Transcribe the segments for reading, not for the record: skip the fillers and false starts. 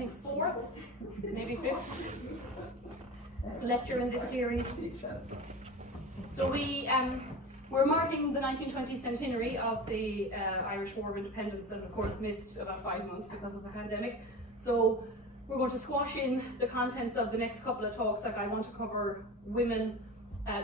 think, fourth, maybe fifth lecture in this series. So we're marking the 1920 centenary of the Irish War of Independence, and of course missed about 5 months because of the pandemic. So we're going to squash in the contents of the next couple of talks. Like, I want to cover women,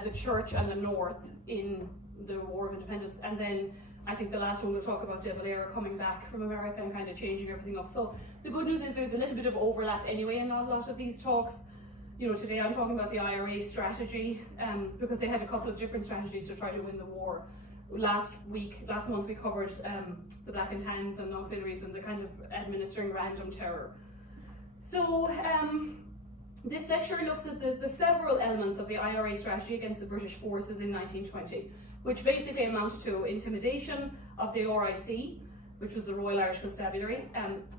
the church and the North in the War of Independence, and then I think the last one we'll talk about De Valera coming back from America and kind of changing everything up. So the good news is there's a little bit of overlap anyway in a lot of these talks. You know, today I'm talking about the IRA strategy because they had a couple of different strategies to try to win the war. Last month we covered the Black and Tans and Auxiliaries and the kind of administering random terror. So this lecture looks at the several elements of the IRA strategy against the British forces in 1920, which basically amounted to intimidation of the RIC, which was the Royal Irish Constabulary,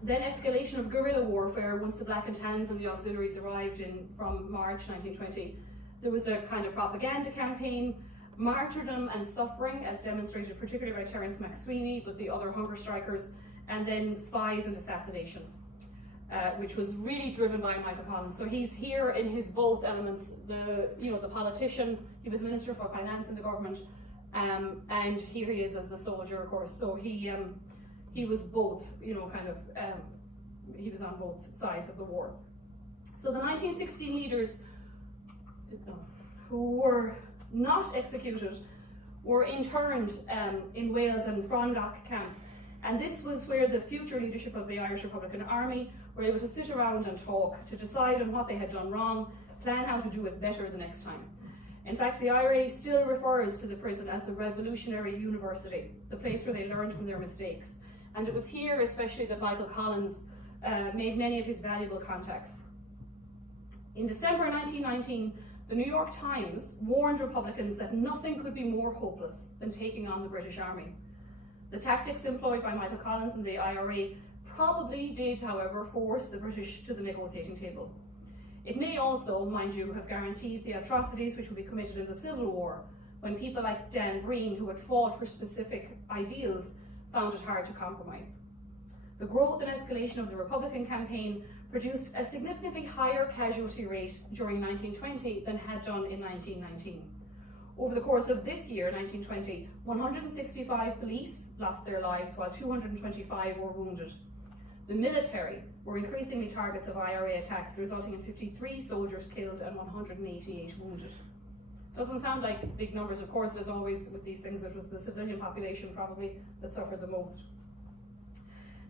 then escalation of guerrilla warfare once the Black and Tans and the Auxiliaries arrived from March 1920. There was a kind of propaganda campaign, martyrdom and suffering as demonstrated particularly by Terence Maxwelly, but the other hunger strikers, and then spies and assassination, which was really driven by Michael Collins. So he's here in his both elements, the politician, he was Minister for Finance in the government, and here he is as the soldier, of course. So he was both, he was on both sides of the war. So the 1916 leaders who were not executed were interned in Wales and Frongach camp. And this was where the future leadership of the Irish Republican Army were able to sit around and talk, to decide on what they had done wrong, plan how to do it better the next time. In fact, the IRA still refers to the prison as the Revolutionary University, the place where they learned from their mistakes. And it was here especially that Michael Collins made many of his valuable contacts. In December 1919, the New York Times warned Republicans that nothing could be more hopeless than taking on the British Army. The tactics employed by Michael Collins and the IRA probably did, however, force the British to the negotiating table. It may also, mind you, have guaranteed the atrocities which would be committed in the Civil War, when people like Dan Breen, who had fought for specific ideals, found it hard to compromise. The growth and escalation of the Republican campaign produced a significantly higher casualty rate during 1920 than had done in 1919. Over the course of this year, 1920, 165 police lost their lives while 225 were wounded. The military were increasingly targets of IRA attacks, resulting in 53 soldiers killed and 188 wounded. Doesn't sound like big numbers. Of course, as always with these things, it was the civilian population probably that suffered the most.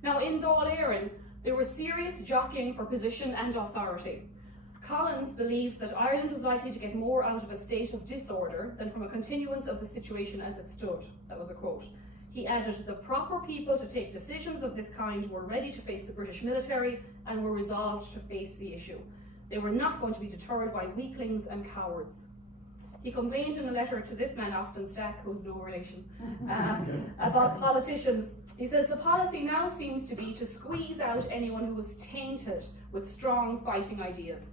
Now, in Dáil Éireann, there was serious jockeying for position and authority. Collins believed that Ireland was likely to get more out of a state of disorder than from a continuance of the situation as it stood. That was a quote. He added, "The proper people to take decisions of this kind were ready to face the British military and were resolved to face the issue. They were not going to be deterred by weaklings and cowards." He complained in a letter to this man, Austin Stack, who's no relation, about politicians. He says, "The policy now seems to be to squeeze out anyone who is tainted with strong fighting ideas.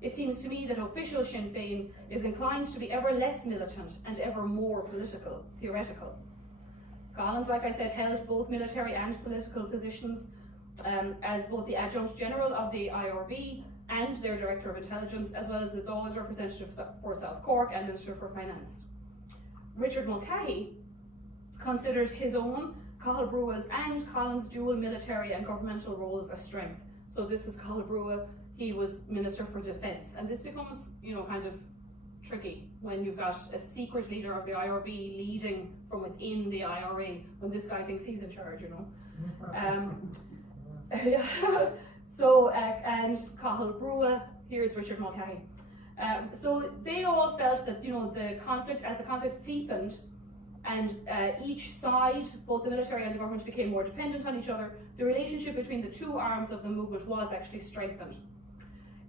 It seems to me that official Sinn Féin is inclined to be ever less militant and ever more theoretical." Collins, like I said, held both military and political positions as both the Adjunct General of the IRB and their Director of Intelligence, as well as the Dáil's representative for South Cork and Minister for Finance. Richard Mulcahy considered his own, Cathal Brua's and Collins' dual military and governmental roles a strength. So this is Cathal Brua, he was Minister for Defence, and this becomes, kind of tricky when you've got a secret leader of the IRB leading from within the IRA, when this guy thinks he's in charge, So, and Cathal Brua, here's Richard Mulcahy. So they all felt that, as the conflict deepened and each side, both the military and the government, became more dependent on each other, the relationship between the two arms of the movement was actually strengthened.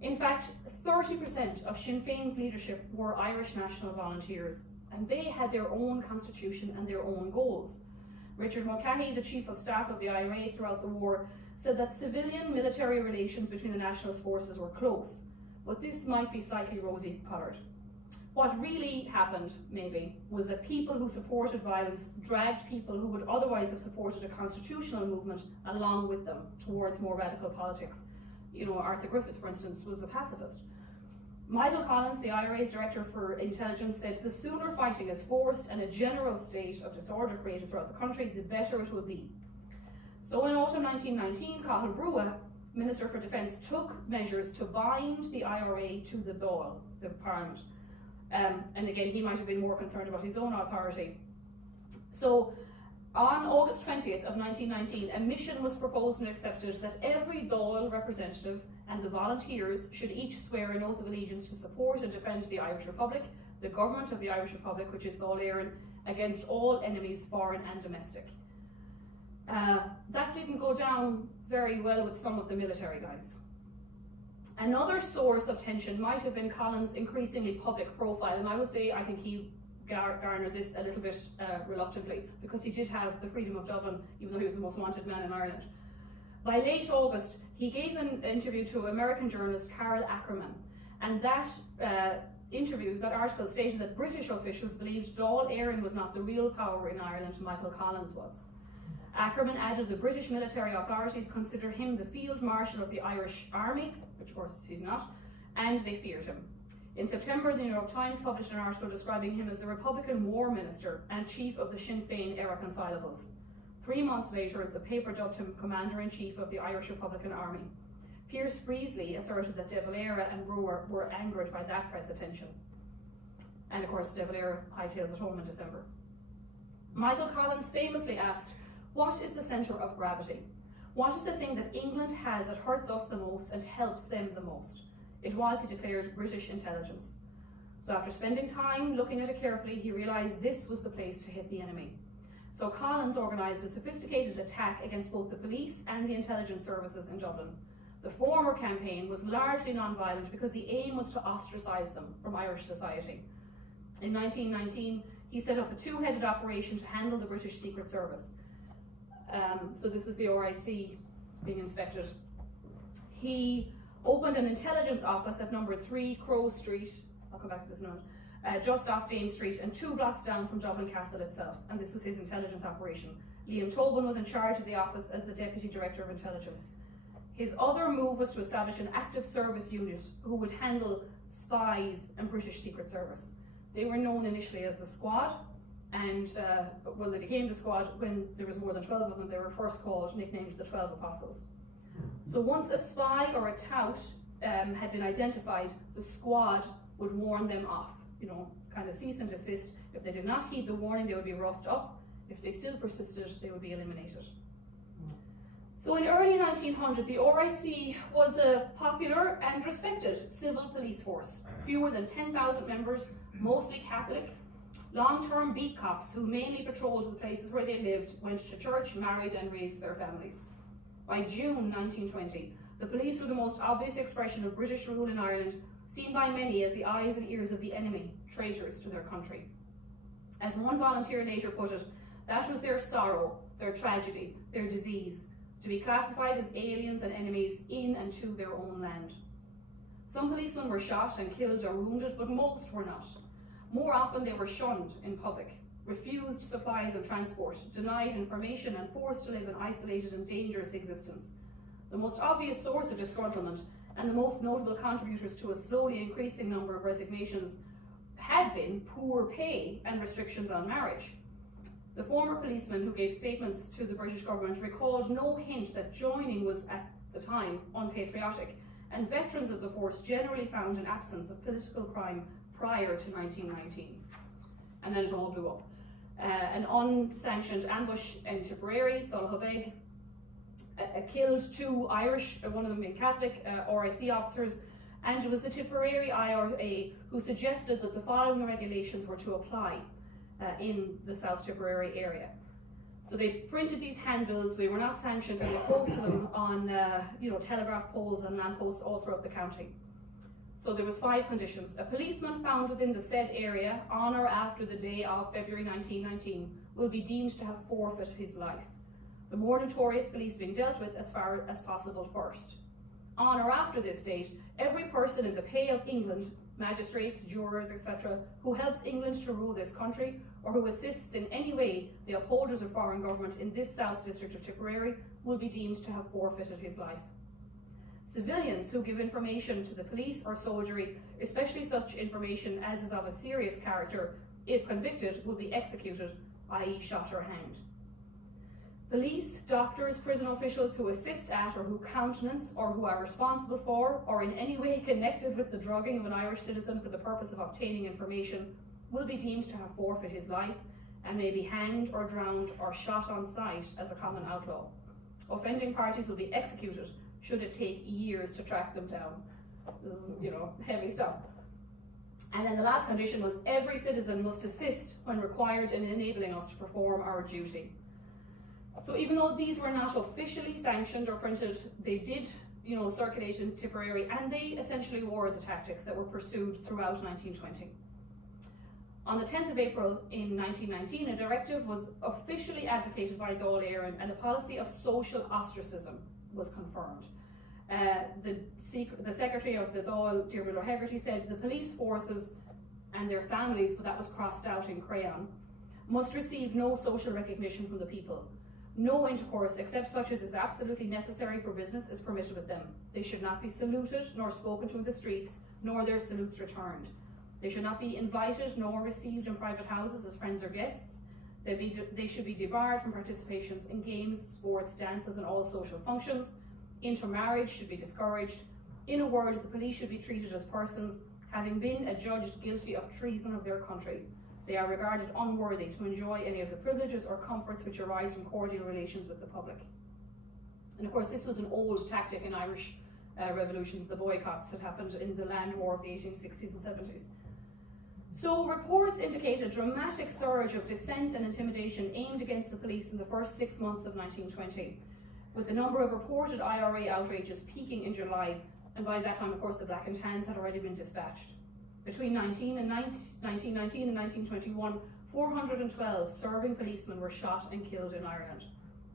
In fact, 30% of Sinn Féin's leadership were Irish national volunteers, and they had their own constitution and their own goals. Richard Mulcahy, the Chief of Staff of the IRA throughout the war, said that civilian-military relations between the nationalist forces were close, but this might be slightly rosy-coloured. What really happened, maybe, was that people who supported violence dragged people who would otherwise have supported a constitutional movement along with them towards more radical politics. Arthur Griffith, for instance, was a pacifist. Michael Collins, the IRA's Director for Intelligence, said, "The sooner fighting is forced and a general state of disorder created throughout the country, the better it will be." So in autumn 1919, Cathal Brugha, Minister for Defence, took measures to bind the IRA to the Dáil, the Parliament. And again, he might have been more concerned about his own authority. So on August 20th of 1919, a mission was proposed and accepted that every Dáil representative and the volunteers should each swear an oath of allegiance to support and defend the Irish Republic, the government of the Irish Republic, which is Dáil Éireann, against all enemies, foreign and domestic. That didn't go down very well with some of the military guys. Another source of tension might have been Collins' increasingly public profile, and I think he garnered this a little bit reluctantly, because he did have the freedom of Dublin, even though he was the most wanted man in Ireland. By late August, he gave an interview to American journalist Carol Ackerman, and that article stated that British officials believed Dáil Éireann was not the real power in Ireland, Michael Collins was. Ackerman added the British military authorities consider him the Field Marshal of the Irish Army, which of course he's not, and they feared him. In September, the New York Times published an article describing him as the Republican War Minister and Chief of the Sinn Féin Irreconcilables. 3 months later, the paper dubbed him Commander-in-Chief of the Irish Republican Army. Pierce Friesen asserted that De Valera and Brewer were angered by that press attention. And of course, De Valera hightails at home in December. Michael Collins famously asked, "What is the centre of gravity? What is the thing that England has that hurts us the most and helps them the most?" It was, he declared, British intelligence. So after spending time looking at it carefully, he realised this was the place to hit the enemy. So Collins organised a sophisticated attack against both the police and the intelligence services in Dublin. The former campaign was largely non-violent because the aim was to ostracise them from Irish society. In 1919, he set up a two-headed operation to handle the British Secret Service. So this is the RIC being inspected. He opened an intelligence office at number 3 Crow Street, I'll come back to this in a minute, just off Dame Street and 2 blocks down from Dublin Castle itself, and this was his intelligence operation. Liam Tobin was in charge of the office as the Deputy Director of Intelligence. His other move was to establish an active service unit who would handle spies and British Secret Service. They were known initially as the Squad, and they became the Squad when there was more than 12 of them. They were first called, nicknamed the 12 Apostles. So once a spy or a tout had been identified, the Squad would warn them off, kind of cease and desist. If they did not heed the warning, they would be roughed up. If they still persisted, they would be eliminated. So in early 1900, the RIC was a popular and respected civil police force. Fewer than 10,000 members, mostly Catholic, long-term beat cops who mainly patrolled the places where they lived, went to church, married and raised their families. By June 1920, the police were the most obvious expression of British rule in Ireland, seen by many as the eyes and ears of the enemy, traitors to their country. As one volunteer later put it, that was their sorrow, their tragedy, their disease, to be classified as aliens and enemies in and to their own land. Some policemen were shot and killed or wounded, but most were not. More often they were shunned in public, refused supplies and transport, denied information and forced to live an isolated and dangerous existence. The most obvious source of disgruntlement and the most notable contributors to a slowly increasing number of resignations had been poor pay and restrictions on marriage. The former policeman who gave statements to the British government recalled no hint that joining was at the time unpatriotic, and veterans of the force generally found an absence of political crime prior to 1919. And then it all blew up. An unsanctioned ambush in Tipperary, Solhobeg, killed 2 Irish, one of them being Catholic, RIC officers, and it was the Tipperary IRA who suggested that the following regulations were to apply in the South Tipperary area. So they printed these handbills, they were not sanctioned, and they posted them on telegraph poles and lampposts all throughout the county. So there was 5 conditions. A policeman found within the said area on or after the day of February 1919 will be deemed to have forfeit his life. The more notorious police being dealt with as far as possible first. On or after this date, every person in the pay of England, magistrates, jurors, etc., who helps England to rule this country or who assists in any way the upholders of foreign government in this South District of Tipperary will be deemed to have forfeited his life. Civilians who give information to the police or soldiery, especially such information as is of a serious character, if convicted, will be executed, i.e. shot or hanged. Police, doctors, prison officials who assist at or who countenance or who are responsible for or in any way connected with the drugging of an Irish citizen for the purpose of obtaining information will be deemed to have forfeit his life and may be hanged or drowned or shot on sight as a common outlaw. Offending parties will be executed should it take years to track them down. This is, heavy stuff. And then the last condition was every citizen must assist when required in enabling us to perform our duty. So even though these were not officially sanctioned or printed, they did, circulate in Tipperary, and they essentially were the tactics that were pursued throughout 1920. On the 10th of April in 1919, a directive was officially advocated by Dáil Éireann, and a policy of social ostracism was confirmed. The secretary of the Dáil, Deirdre O'Hegarty, said the police forces and their families, but that was crossed out in crayon, must receive no social recognition from the people. No intercourse except such as is absolutely necessary for business is permitted with them. They should not be saluted nor spoken to in the streets, nor their salutes returned. They should not be invited nor received in private houses as friends or guests. They should be debarred from participations in games, sports, dances, and all social functions. Intermarriage should be discouraged. In a word, the police should be treated as persons having been adjudged guilty of treason of their country. They are regarded unworthy to enjoy any of the privileges or comforts which arise from cordial relations with the public. And of course, this was an old tactic in Irish revolutions. The boycotts had happened in the land war of the 1860s and 70s. So reports indicate a dramatic surge of dissent and intimidation aimed against the police in the first 6 months of 1920, with the number of reported IRA outrages peaking in July, and by that time, of course, the Black and Tans had already been dispatched. Between 1919 and 1921, 412 serving policemen were shot and killed in Ireland.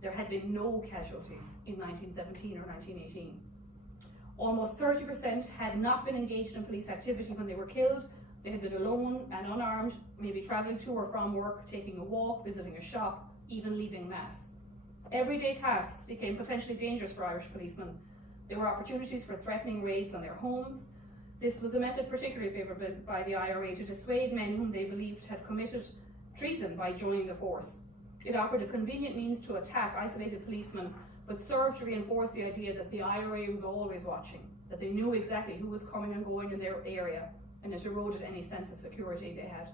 There had been no casualties in 1917 or 1918. Almost 30% had not been engaged in police activity when they were killed. They had been alone and unarmed, maybe travelling to or from work, taking a walk, visiting a shop, even leaving mass. Everyday tasks became potentially dangerous for Irish policemen. There were opportunities for threatening raids on their homes. This was a method particularly favoured by the IRA to dissuade men whom they believed had committed treason by joining the force. It offered a convenient means to attack isolated policemen, but served to reinforce the idea that the IRA was always watching, that they knew exactly who was coming and going in their area, and it eroded any sense of security they had.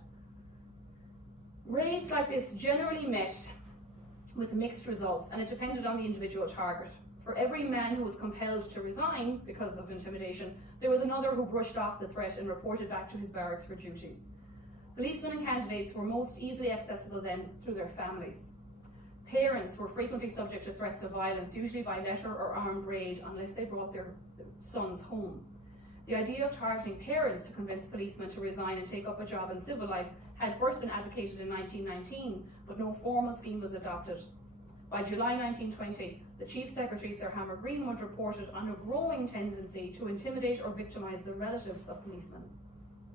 Raids like this generally met with mixed results, and it depended on the individual target. For every man who was compelled to resign because of intimidation, there was another who brushed off the threat and reported back to his barracks for duties. Policemen and candidates were most easily accessible then through their families. Parents were frequently subject to threats of violence, usually by letter or armed raid, unless they brought their sons home. The idea of targeting parents to convince policemen to resign and take up a job in civil life had first been advocated in 1919, but no formal scheme was adopted. By July 1920, the Chief Secretary, Sir Hammer Greenwood, reported on a growing tendency to intimidate or victimise the relatives of policemen.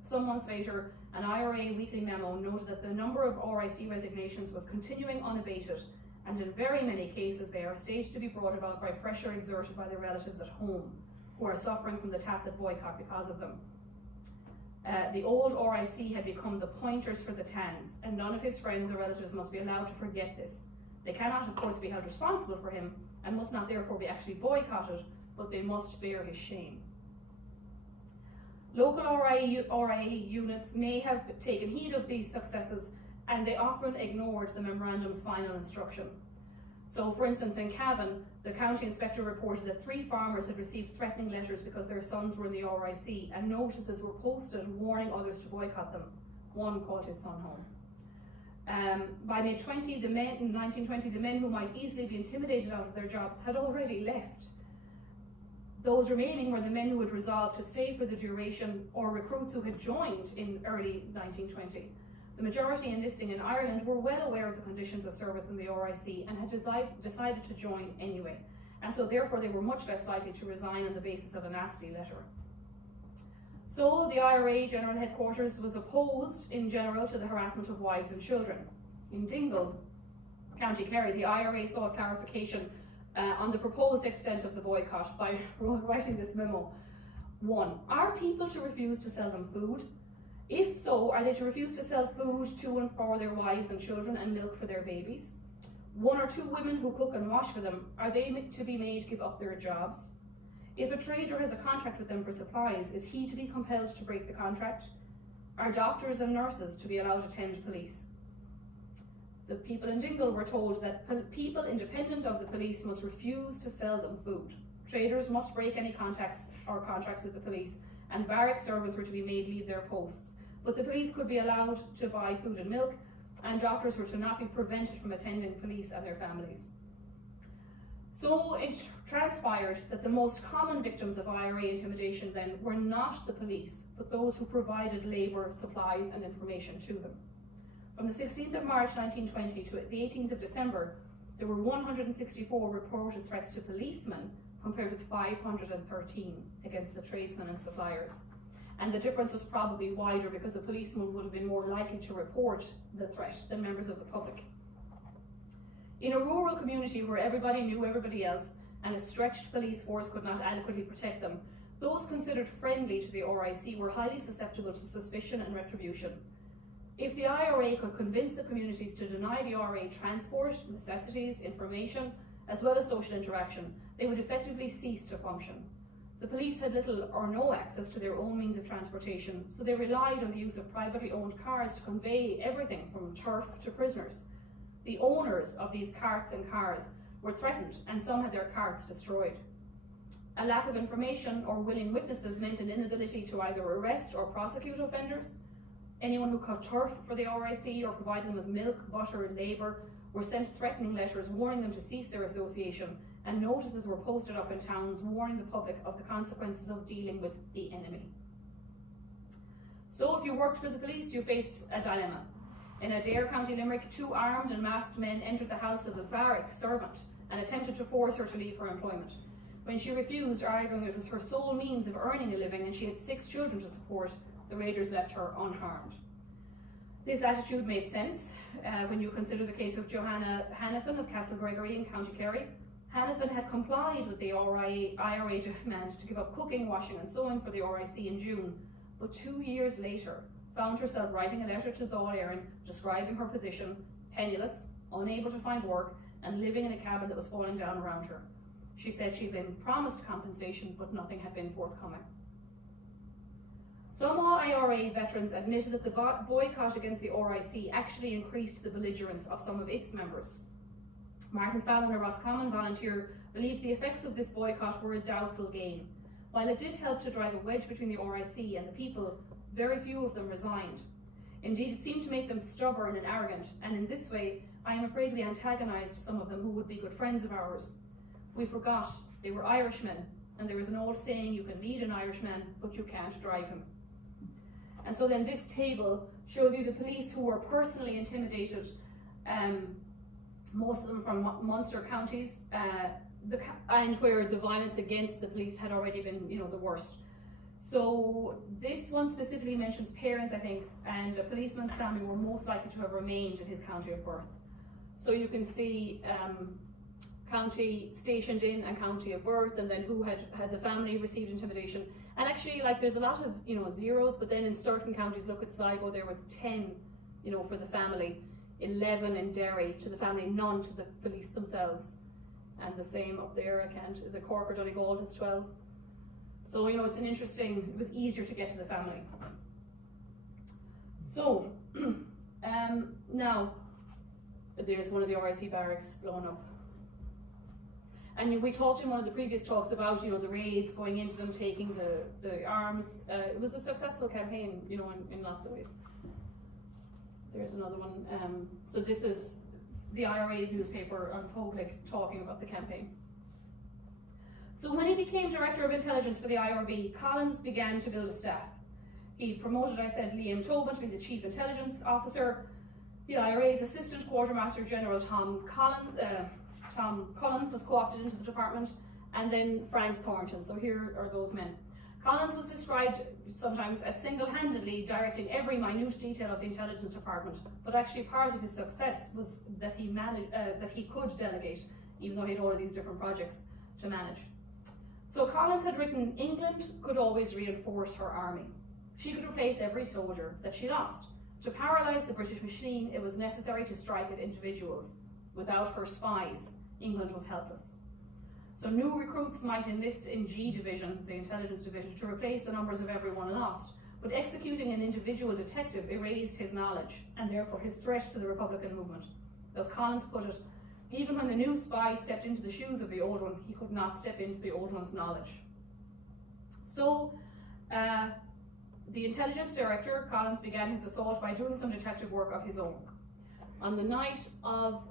Some months later, an IRA weekly memo noted that the number of RIC resignations was continuing unabated, and in very many cases they are staged to be brought about by pressure exerted by the relatives at home, who are suffering from the tacit boycott because of them. The old RIC had become the pointers for the Tans, and none of his friends or relatives must be allowed to forget this. They cannot, of course, be held responsible for him, and must not therefore be actually boycotted, but they must bear his shame. Local RIA units may have taken heed of these successes, and they often ignored the memorandum's final instruction. So, for instance, in Cavan, the county inspector reported that 3 farmers had received threatening letters because their sons were in the RIC, and notices were posted warning others to boycott them. One called his son home. By mid-1920, the men who might easily be intimidated out of their jobs had already left. Those remaining were the men who had resolved to stay for the duration, or recruits who had joined in early 1920. The majority enlisting in Ireland were well aware of the conditions of service in the RIC and had decided to join anyway, and so therefore they were much less likely to resign on the basis of a nasty letter. So the IRA General Headquarters was opposed in general to the harassment of wives and children. In Dingle, County Kerry, the IRA sought clarification on the proposed extent of the boycott by writing this memo. 1. Are people to refuse to sell them food? If so, are they to refuse to sell food to and for their wives and children and milk for their babies? 1 or 2 women who cook and wash for them, are they to be made give up their jobs? If a trader has a contract with them for supplies, is he to be compelled to break the contract? Are doctors and nurses to be allowed to attend police? The people in Dingle were told that people independent of the police must refuse to sell them food. Traders must break any contacts or contracts with the police, and barrack servants were to be made leave their posts. But the police could be allowed to buy food and milk, and doctors were to not be prevented from attending police and their families. So it transpired that the most common victims of IRA intimidation then were not the police, but those who provided labour, supplies and information to them. From the 16th of March 1920 to the 18th of December, there were 164 reported threats to policemen, compared with 513 against the tradesmen and suppliers. And the difference was probably wider because the policemen would have been more likely to report the threat than members of the public. In a rural community where everybody knew everybody else and a stretched police force could not adequately protect them, those considered friendly to the RIC were highly susceptible to suspicion and retribution. If the IRA could convince the communities to deny the RA transport, necessities, information, as well as social interaction, they would effectively cease to function. The police had little or no access to their own means of transportation, so they relied on the use of privately owned cars to convey everything from turf to prisoners. The owners of these carts and cars were threatened, and some had their carts destroyed. A lack of information or willing witnesses meant an inability to either arrest or prosecute offenders. Anyone who cut turf for the RIC or provided them with milk, butter and labour were sent threatening letters warning them to cease their association, and notices were posted up in towns warning the public of the consequences of dealing with the enemy. So if you worked for the police, you faced a dilemma. In Adair, County Limerick, 2 armed and masked men entered the house of the barrack servant and attempted to force her to leave her employment. When she refused, arguing it was her sole means of earning a living and she had 6 children to support, the raiders left her unharmed. This attitude made sense when you consider the case of Johanna Hannafin of Castle Gregory in County Kerry. Hannafin had complied with the IRA demand to give up cooking, washing and sewing for the RIC in June, but 2 years later found herself writing a letter to Dáil Éireann describing her position, penniless, unable to find work, and living in a cabin that was falling down around her. She said she'd been promised compensation, but nothing had been forthcoming. Some IRA veterans admitted that the boycott against the RIC actually increased the belligerence of some of its members. Martin Fallon, a Roscommon volunteer, believed the effects of this boycott were a doubtful gain. While it did help to drive a wedge between the RIC and the people, very few of them resigned. Indeed, it seemed to make them stubborn and arrogant, and in this way, I am afraid we antagonised some of them who would be good friends of ours. We forgot they were Irishmen, and there is an old saying, you can lead an Irishman, but you can't drive him. And so then this table shows you the police who were personally intimidated, most of them from Munster counties, and where the violence against the police had already been, the worst. So this one specifically mentions parents, I think, and a policeman's family were most likely to have remained in his county of birth. So you can see county stationed in and county of birth, and then who had the family received intimidation. And actually, there's a lot of zeros, but then in certain counties, look at Sligo there with 10, for the family, 11 in Derry to the family, none to the police themselves, and the same up there. Is it Cork or Donegal has 12? So it's an interesting. It was easier to get to the family. So now there's one of the RIC barracks blown up. And we talked in one of the previous talks about, the raids, going into them, taking the arms. It was a successful campaign, in lots of ways. There's another one. So this is the IRA's newspaper on Public talking about the campaign. So when he became Director of Intelligence for the IRB, Collins began to build a staff. He promoted, Liam Tobin to be the Chief Intelligence Officer. The IRA's Assistant Quartermaster General Tom Cullen was co-opted into the department, and then Frank Thornton. So here are those men. Collins was described sometimes as single-handedly directing every minute detail of the intelligence department, but actually part of his success was that he could delegate even though he had all of these different projects to manage. So Collins had written, England could always reinforce her army. She could replace every soldier that she lost. To paralyze the British machine, it was necessary to strike at individuals. Without her spies, England was helpless. So new recruits might enlist in G Division, the intelligence division, to replace the numbers of everyone lost, but executing an individual detective erased his knowledge, and therefore his threat to the Republican movement. As Collins put it, even when the new spy stepped into the shoes of the old one, he could not step into the old one's knowledge. So, the intelligence director, Collins, began his assault by doing some detective work of his own. On the night of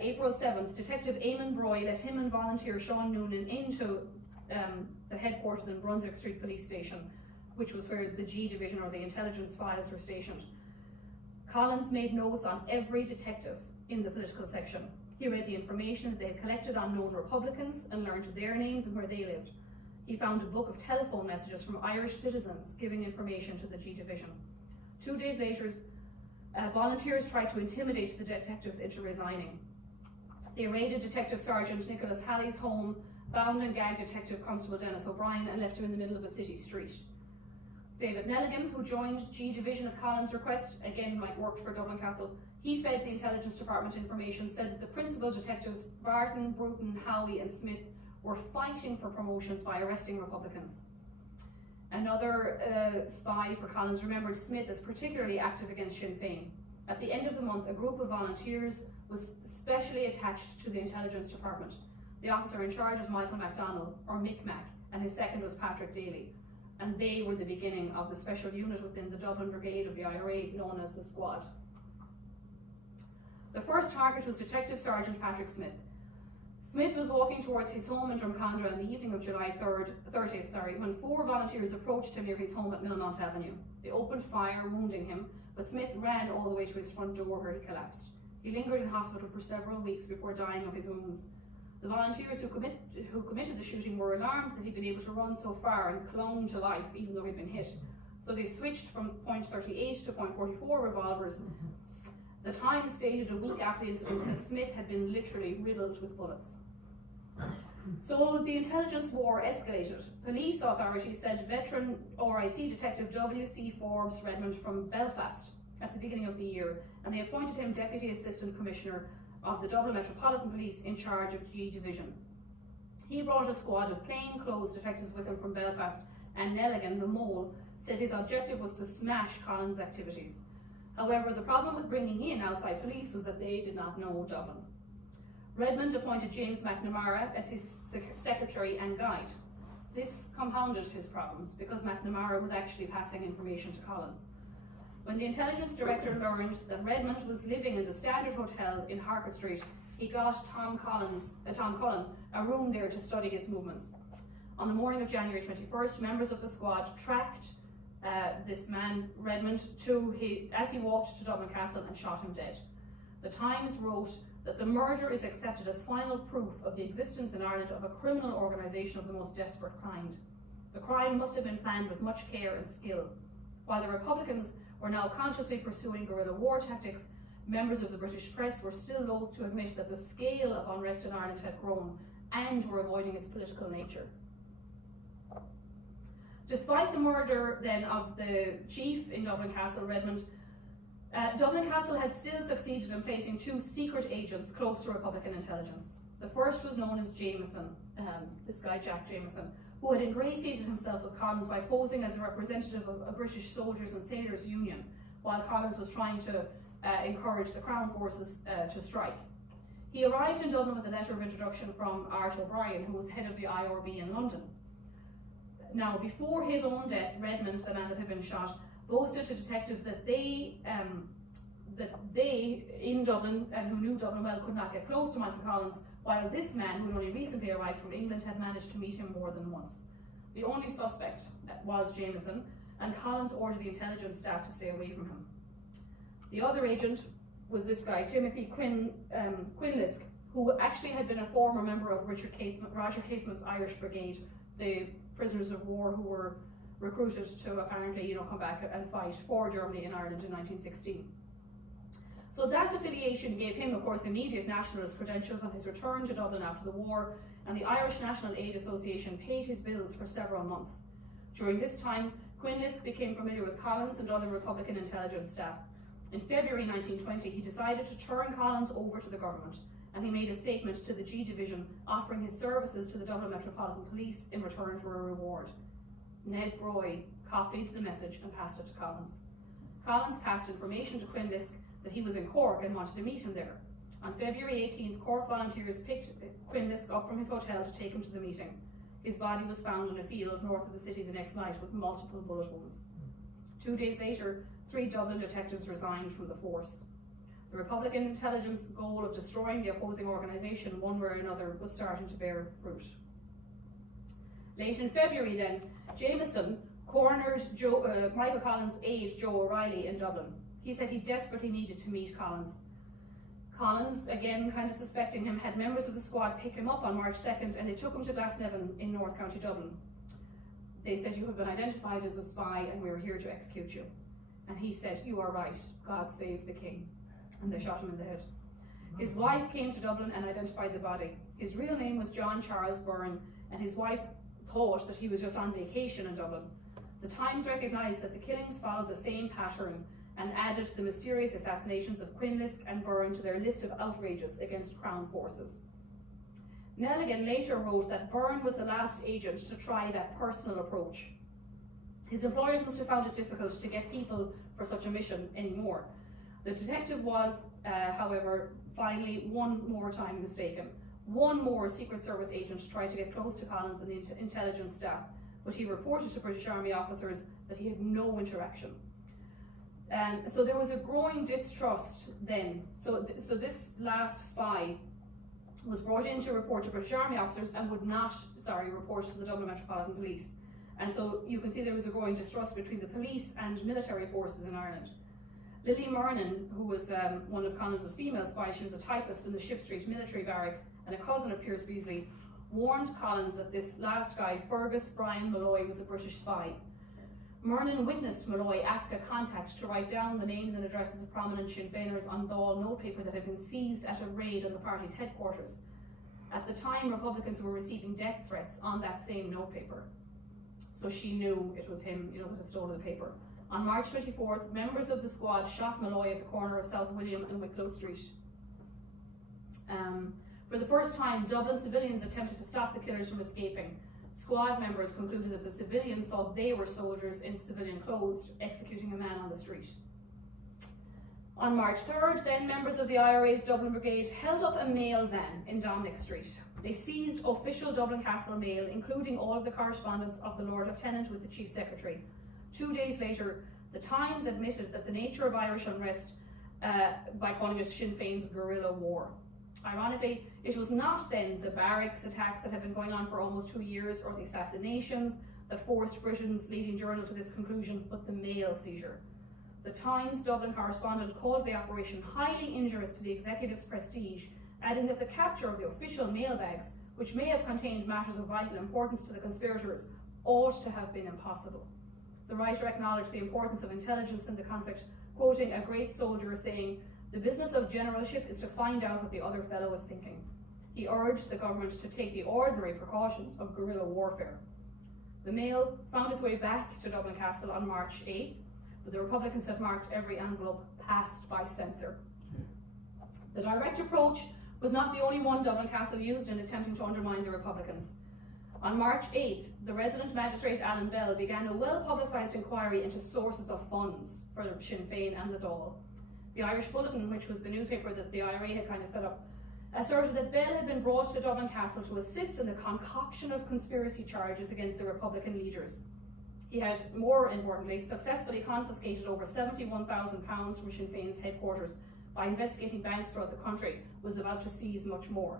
April 7th, Detective Eamon Broy let him and volunteer Sean Noonan into the headquarters in Brunswick Street Police Station, which was where the G Division or the intelligence files were stationed. Collins made notes on every detective in the political section. He read the information that they had collected on known Republicans and learned their names and where they lived. He found a book of telephone messages from Irish citizens giving information to the G Division. 2 days later, volunteers tried to intimidate the detectives into resigning. They raided Detective Sergeant Nicholas Halley's home, bound and gagged Detective Constable Dennis O'Brien, and left him in the middle of a city street. David Nelligan, who joined G Division at Collins' request, again worked for Dublin Castle, he fed the Intelligence Department information, said that the principal detectives, Barton, Bruton, Howie and Smith, were fighting for promotions by arresting Republicans. Another spy for Collins remembered Smith as particularly active against Sinn Féin. At the end of the month, a group of volunteers was specially attached to the Intelligence Department. The officer in charge was Michael MacDonald, or Mick Mac, and his second was Patrick Daly. And they were the beginning of the special unit within the Dublin Brigade of the IRA, known as the Squad. The first target was Detective Sergeant Patrick Smith. Smith was walking towards his home in Drumcondra on the evening of July 30th, when 4 volunteers approached him near his home at Millmont Avenue. They opened fire, wounding him, but Smith ran all the way to his front door where he collapsed. He lingered in hospital for several weeks before dying of his wounds. The volunteers who committed the shooting were alarmed that he'd been able to run so far and clung to life even though he'd been hit. So they switched from .38 to .44 revolvers. The Times stated a week after the incident that Smith had been literally riddled with bullets. So the intelligence war escalated. Police authorities sent veteran RIC detective W.C. Forbes Redmond from Belfast at the beginning of the year, and they appointed him Deputy Assistant Commissioner of the Dublin Metropolitan Police in charge of G Division. He brought a squad of plainclothes detectives with him from Belfast, and Nelligan, the mole, said his objective was to smash Collins' activities. However, the problem with bringing in outside police was that they did not know Dublin. Redmond appointed James McNamara as his secretary and guide. This compounded his problems because McNamara was actually passing information to Collins. When the intelligence director learned that Redmond was living in the Standard Hotel in Harcourt Street, he got Tom Cullen a room there to study his movements. On the morning of January 21st, members of the squad tracked this man, Redmond, as he walked to Dublin Castle and shot him dead. The Times wrote that the murder is accepted as final proof of the existence in Ireland of a criminal organisation of the most desperate kind. The crime must have been planned with much care and skill. While the Republicans were now consciously pursuing guerrilla war tactics, members of the British press were still loath to admit that the scale of unrest in Ireland had grown and were avoiding its political nature. Despite the murder then of the chief in Dublin Castle, Redmond, Dublin Castle had still succeeded in placing 2 secret agents close to Republican intelligence. The first was known as Jameson, this guy Jack Jameson, who had ingratiated himself with Collins by posing as a representative of a British Soldiers and Sailors Union, while Collins was trying to encourage the Crown forces to strike. He arrived in Dublin with a letter of introduction from Art O'Brien, who was head of the IRB in London. Now, before his own death, Redmond, the man that had been shot, boasted to detectives that they in Dublin, and who knew Dublin well, could not get close to Michael Collins, while this man, who had only recently arrived from England, had managed to meet him more than once. The only suspect was Jameson, and Collins ordered the intelligence staff to stay away from him. The other agent was this guy, Timothy Quinlisk, who actually had been a former member of Roger Casement's Irish Brigade, the prisoners of war who were recruited to apparently come back and fight for Germany in Ireland in 1916. So that affiliation gave him, of course, immediate nationalist credentials on his return to Dublin after the war, and the Irish National Aid Association paid his bills for several months. During this time, Quinlisk became familiar with Collins and other Republican intelligence staff. In February 1920, he decided to turn Collins over to the government, and he made a statement to the G Division offering his services to the Dublin Metropolitan Police in return for a reward. Ned Broy copied the message and passed it to Collins. Collins passed information to Quinlisk that he was in Cork and wanted to meet him there. On February 18th, Cork volunteers picked Quinlisk up from his hotel to take him to the meeting. His body was found in a field north of the city the next night with multiple bullet wounds. 2 days later, 3 Dublin detectives resigned from the force. The Republican intelligence goal of destroying the opposing organisation one way or another was starting to bear fruit. Late in February then, Jameson cornered Michael Collins' aide Joe O'Reilly in Dublin. He said he desperately needed to meet Collins. Collins, again kind of suspecting him, had members of the squad pick him up on March 2nd and they took him to Glasnevin in North County Dublin. They said, "You have been identified as a spy and we're here to execute you." And he said, "You are right, God save the king." And they shot him in the head. His wife came to Dublin and identified the body. His real name was John Charles Byrne, and his wife thought that he was just on vacation in Dublin. The Times recognised that the killings followed the same pattern and added the mysterious assassinations of Quinlisk and Byrne to their list of outrages against Crown forces. Nelligan later wrote that Byrne was the last agent to try that personal approach. His employers must have found it difficult to get people for such a mission anymore. The detective was, however, finally one more time mistaken. One more Secret Service agent tried to get close to Collins and the intelligence staff, but he reported to British Army officers that he had no interaction. So there was a growing distrust then. So this last spy was brought in to report to British Army officers and would not, report to the Dublin Metropolitan Police. And so you can see there was a growing distrust between the police and military forces in Ireland. Lily Murnan, who was one of Collins' female spies, she was a typist in the Ship Street military barracks and a cousin of Pierce Beasley, warned Collins that this last guy, Fergus Brian Malloy, was a British spy. Murnan witnessed Malloy ask a contact to write down the names and addresses of prominent Sinn Féiners on Dáil notepaper that had been seized at a raid on the party's headquarters. At the time, Republicans were receiving death threats on that same notepaper. So she knew it was him, that had stolen the paper. On March 24th, members of the squad shot Malloy at the corner of South William and Wicklow Street. For the first time, Dublin civilians attempted to stop the killers from escaping. Squad members concluded that the civilians thought they were soldiers in civilian clothes executing a man on the street. On March 3rd, then, members of the IRA's Dublin Brigade held up a mail van in Dominic Street. They seized official Dublin Castle mail, including all of the correspondence of the Lord Lieutenant with the Chief Secretary. 2 days later, the Times admitted that the nature of Irish unrest by calling it Sinn Féin's guerrilla war. Ironically, it was not then the barracks attacks that had been going on for almost 2 years or the assassinations that forced Britain's leading journal to this conclusion, but the mail seizure. The Times Dublin correspondent called the operation highly injurious to the executive's prestige, adding that the capture of the official mailbags, which may have contained matters of vital importance to the conspirators, ought to have been impossible. The writer acknowledged the importance of intelligence in the conflict, quoting a great soldier saying, "The business of generalship is to find out what the other fellow is thinking." He urged the government to take the ordinary precautions of guerrilla warfare. The mail found its way back to Dublin Castle on March 8th, but the Republicans had marked every envelope passed by censor. The direct approach was not the only one Dublin Castle used in attempting to undermine the Republicans. On March 8th, the resident magistrate Alan Bell began a well-publicised inquiry into sources of funds for Sinn Féin and the Dáil. The Irish Bulletin, which was the newspaper that the IRA had kind of set up, asserted that Bell had been brought to Dublin Castle to assist in the concoction of conspiracy charges against the Republican leaders. He had, more importantly, successfully confiscated over £71,000 from Sinn Féin's headquarters by investigating banks throughout the country, was about to seize much more.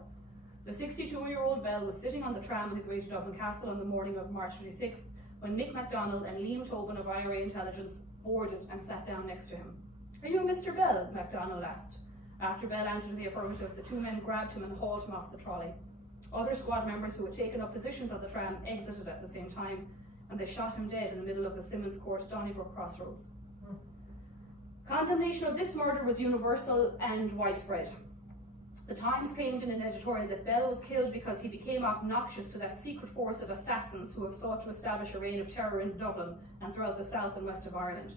The 62-year-old Bell was sitting on the tram on his way to Dublin Castle on the morning of March 26th when Mick MacDonald and Liam Tobin of IRA Intelligence boarded and sat down next to him. "Are you Mr. Bell?" MacDonald asked. After Bell answered in the affirmative, the two men grabbed him and hauled him off the trolley. Other squad members who had taken up positions on the tram exited at the same time, and they shot him dead in the middle of the Simmons Court Donnybrook crossroads. Condemnation of this murder was universal and widespread. The Times claimed in an editorial that Bell was killed because he became obnoxious to that secret force of assassins who have sought to establish a reign of terror in Dublin and throughout the south and west of Ireland.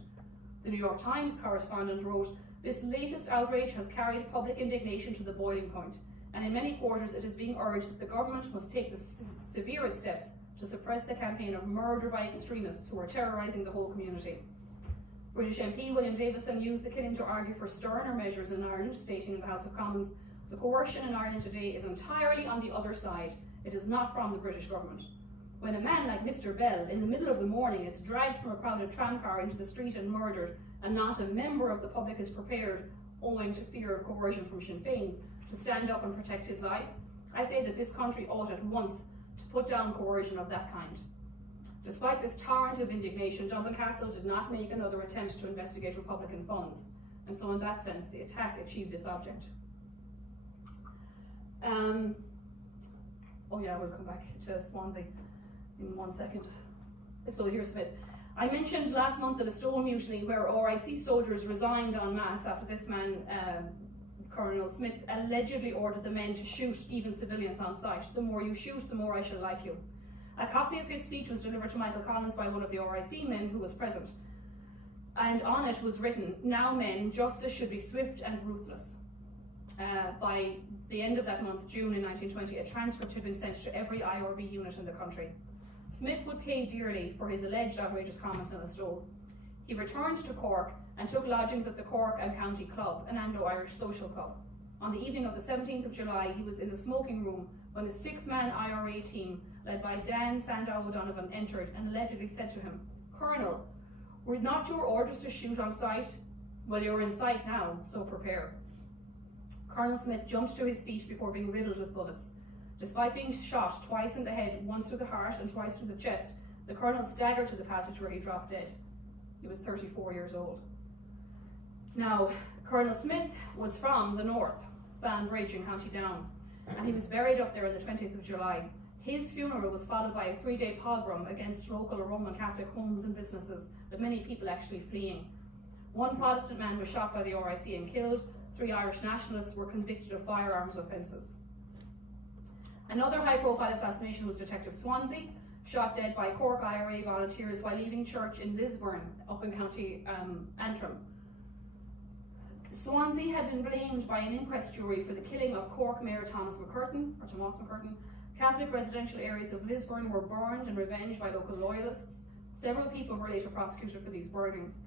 The New York Times correspondent wrote, "This latest outrage has carried public indignation to the boiling point, and in many quarters it is being urged that the government must take the severest steps to suppress the campaign of murder by extremists who are terrorising the whole community." British MP William Davison used the killing to argue for sterner measures in Ireland, stating in the House of Commons, "The coercion in Ireland today is entirely on the other side. It is not from the British government. When a man like Mr. Bell, in the middle of the morning, is dragged from a crowded tram car into the street and murdered, and not a member of the public is prepared, owing to fear of coercion from Sinn Féin, to stand up and protect his life, I say that this country ought at once to put down coercion of that kind." Despite this torrent of indignation, Dublin Castle did not make another attempt to investigate Republican funds, and so in that sense the attack achieved its object. Oh yeah, we'll come back to Swansea in 1 second. So here's Smith. I mentioned last month that a Stone mutiny where RIC soldiers resigned en masse after this man, Colonel Smith, allegedly ordered the men to shoot even civilians on sight. "The more you shoot, the more I shall like you." A copy of his speech was delivered to Michael Collins by one of the RIC men who was present, and on it was written, "Now men, justice should be swift and ruthless." By the end of that month, June in 1920, a transcript had been sent to every IRB unit in the country. Smith would pay dearly for his alleged outrageous comments on the Stole. He returned to Cork and took lodgings at the Cork and County Club, an Anglo-Irish social club. On the evening of the 17th of July, he was in the smoking room when the 6-man IRA team, led by Dan Sandow O'Donovan, entered and allegedly said to him, "Colonel, were not your orders to shoot on sight? Well, you're in sight now, so prepare." Colonel Smith jumped to his feet before being riddled with bullets. Despite being shot twice in the head, once through the heart and twice through the chest, the colonel staggered to the passage where he dropped dead. He was 34 years old. Now, Colonel Smith was from the north, Banbridge in County Down, and he was buried up there on the 20th of July. His funeral was followed by a 3-day pogrom against local Roman Catholic homes and businesses, with many people actually fleeing. One Protestant man was shot by the RIC and killed. 3 Irish nationalists were convicted of firearms offences. Another high-profile assassination was Detective Swansea, shot dead by Cork IRA volunteers while leaving church in Lisburn, up in County Antrim. Swansea had been blamed by an inquest jury for the killing of Cork Mayor Thomas McCurtain. Catholic residential areas of Lisburn were burned in revenge by local loyalists. Several people were later prosecuted for these burnings.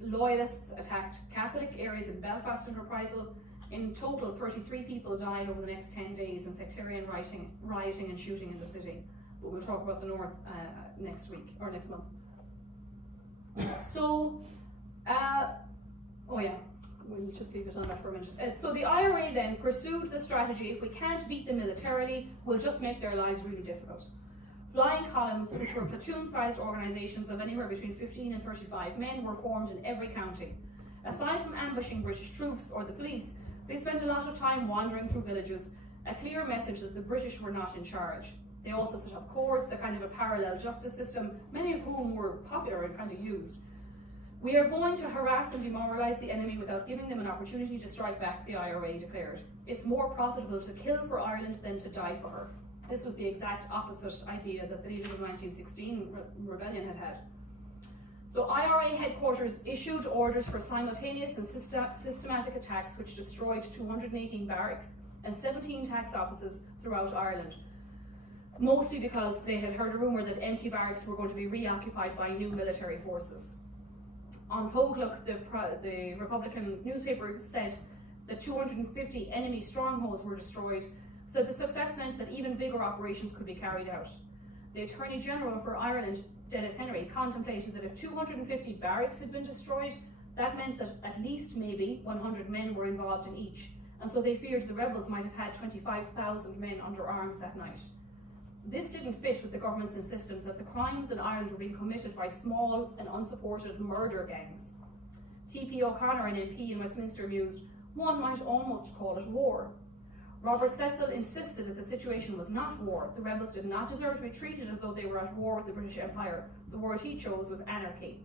Loyalists attacked Catholic areas in Belfast in reprisal. In total, 33 people died over the next 10 days in sectarian rioting and shooting in the city. But we'll talk about the north next week, or next month. So, we'll just leave it on that for a minute. So the IRA then pursued the strategy, if we can't beat them militarily, we'll just make their lives really difficult. Flying columns, which were platoon-sized organisations of anywhere between 15 and 35 men, were formed in every county. Aside from ambushing British troops or the police, they spent a lot of time wandering through villages, a clear message that the British were not in charge. They also set up courts, a kind of a parallel justice system, many of whom were popular and kind of used. "We are going to harass and demoralise the enemy without giving them an opportunity to strike back," the IRA declared. "It's more profitable to kill for Ireland than to die for her." This was the exact opposite idea that the leaders of the 1916 rebellion had had. So IRA headquarters issued orders for simultaneous and systematic attacks which destroyed 218 barracks and 17 tax offices throughout Ireland, mostly because they had heard a rumour that empty barracks were going to be reoccupied by new military forces. On Poglook, the Republican newspaper said that 250 enemy strongholds were destroyed, so the success meant that even bigger operations could be carried out. The Attorney General for Ireland, Dennis Henry, contemplated that if 250 barracks had been destroyed, that meant that at least maybe 100 men were involved in each, and so they feared the rebels might have had 25,000 men under arms that night. This didn't fit with the government's insistence that the crimes in Ireland were being committed by small and unsupported murder gangs. T.P. O'Connor, an MP in Westminster, mused, "One might almost call it war." Robert Cecil insisted that the situation was not war. The rebels did not deserve to be treated as though they were at war with the British Empire. The word he chose was anarchy.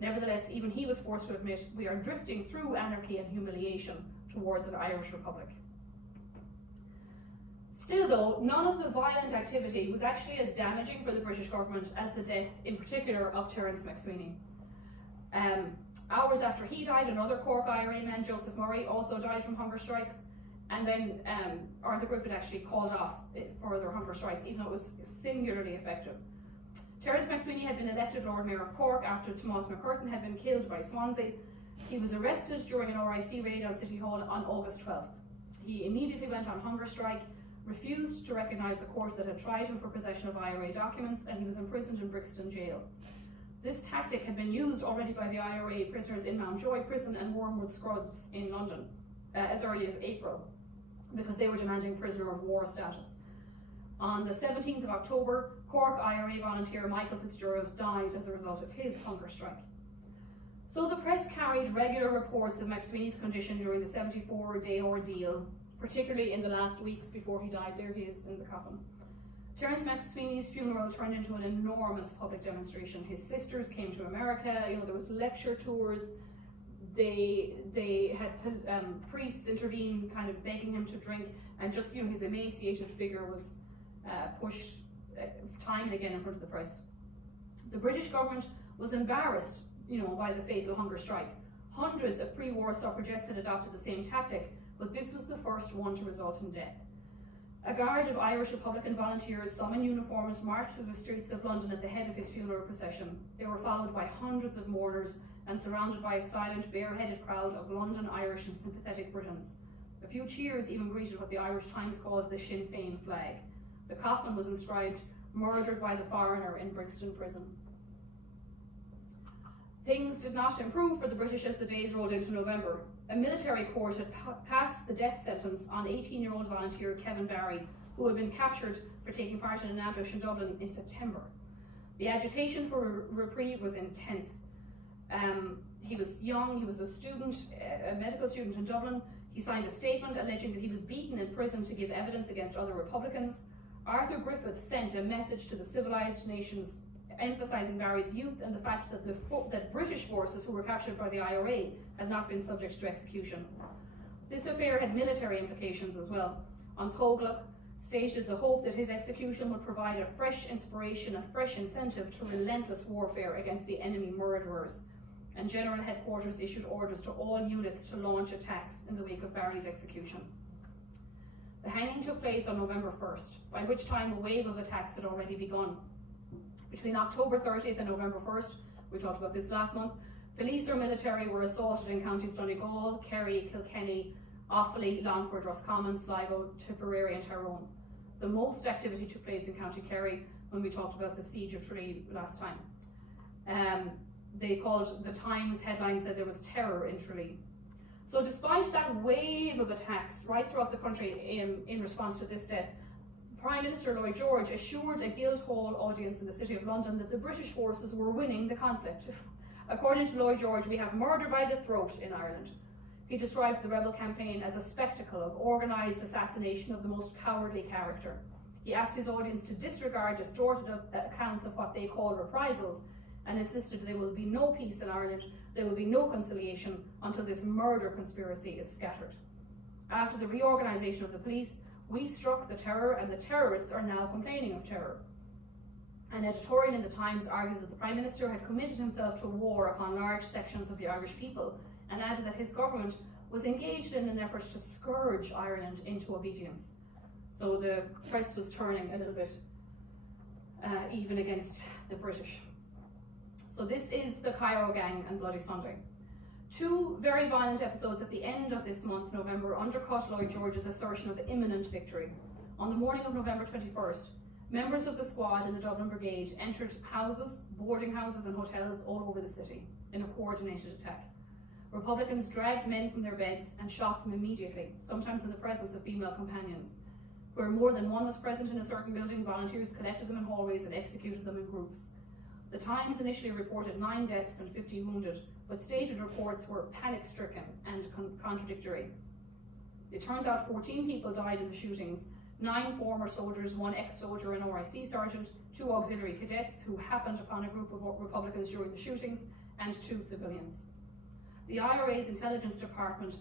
Nevertheless, even he was forced to admit, we are drifting through anarchy and humiliation towards an Irish Republic. Still though, none of the violent activity was actually as damaging for the British government as the death, in particular, of Terence Maxwelly. Hours after he died, another Cork IRA man, Joseph Murray, also died from hunger strikes, and then Arthur Griffith actually called off further hunger strikes, even though it was singularly effective. Terence Maxwelly had been elected Lord Mayor of Cork after Thomas McCurtain had been killed by Swansea. He was arrested during an RIC raid on City Hall on August 12th. He immediately went on hunger strike, refused to recognise the court that had tried him for possession of IRA documents, and he was imprisoned in Brixton Jail. This tactic had been used already by the IRA prisoners in Mountjoy Prison and Wormwood Scrubs in London as early as April, because they were demanding prisoner of war status. On the 17th of October, Cork IRA volunteer Michael Fitzgerald died as a result of his hunger strike. So the press carried regular reports of Maxwiney's condition during the 74-day ordeal, particularly in the last weeks before he died. There he is in the coffin. Terence Maxwiney's funeral turned into an enormous public demonstration. His sisters came to America, there was lecture tours. They had priests intervene, kind of begging him to drink, and just his emaciated figure was pushed time and again in front of the press. The British government was embarrassed, by the fatal hunger strike. Hundreds of pre-war suffragettes had adopted the same tactic, but this was the first one to result in death. A guard of Irish Republican volunteers, some in uniforms, marched through the streets of London at the head of his funeral procession. They were followed by hundreds of mourners and surrounded by a silent, bare-headed crowd of London Irish and sympathetic Britons. A few cheers even greeted what the Irish Times called the Sinn Féin flag. The coffin was inscribed, "Murdered by the foreigner in Brixton Prison." Things did not improve for the British as the days rolled into November. A military court had passed the death sentence on 18-year-old volunteer Kevin Barry, who had been captured for taking part in an ambush in Dublin in September. The agitation for reprieve was intense. He was young, he was a student, a medical student in Dublin. He signed a statement alleging that he was beaten in prison to give evidence against other Republicans. Arthur Griffith sent a message to the civilised nations emphasising Barry's youth and the fact that British forces who were captured by the IRA had not been subject to execution. This affair had military implications as well. An Tóglaigh stated the hope that his execution would provide a fresh inspiration, a fresh incentive to relentless warfare against the enemy murderers, and General Headquarters issued orders to all units to launch attacks in the wake of Barry's execution. The hanging took place on November 1st, by which time a wave of attacks had already begun. Between October 30th and November 1st, we talked about this last month, police or military were assaulted in counties Donegal, Kerry, Kilkenny, Offaly, Longford, Roscommon, Sligo, Tipperary and Tyrone. The most activity took place in County Kerry when we talked about the siege of Tralee last time. They called, the Times headline said there was terror in Tralee. So despite that wave of attacks right throughout the country in response to this death, Prime Minister Lloyd George assured a Guildhall audience in the City of London that the British forces were winning the conflict. According to Lloyd George, we have murder by the throat in Ireland. He described the rebel campaign as a spectacle of organised assassination of the most cowardly character. He asked his audience to disregard distorted accounts of what they call reprisals and insisted there will be no peace in Ireland, there will be no conciliation until this murder conspiracy is scattered. After the reorganisation of the police, we struck the terror and the terrorists are now complaining of terror. An editorial in the Times argued that the Prime Minister had committed himself to war upon large sections of the Irish people and added that his government was engaged in an effort to scourge Ireland into obedience. So the press was turning a little bit even against the British. So this is the Cairo Gang and Bloody Sunday. Two very violent episodes at the end of this month, November, undercut Lloyd George's assertion of imminent victory. On the morning of November 21st, members of the squad in the Dublin Brigade entered houses, boarding houses and hotels all over the city in a coordinated attack. Republicans dragged men from their beds and shot them immediately, sometimes in the presence of female companions. Where more than one was present in a certain building, volunteers collected them in hallways and executed them in groups. The Times initially reported 9 deaths and 50 wounded, but stated reports were panic-stricken and contradictory. It turns out 14 people died in the shootings, 9 former soldiers, 1 ex-soldier and RIC sergeant, 2 auxiliary cadets who happened upon a group of Republicans during the shootings, and 2 civilians. The IRA's intelligence department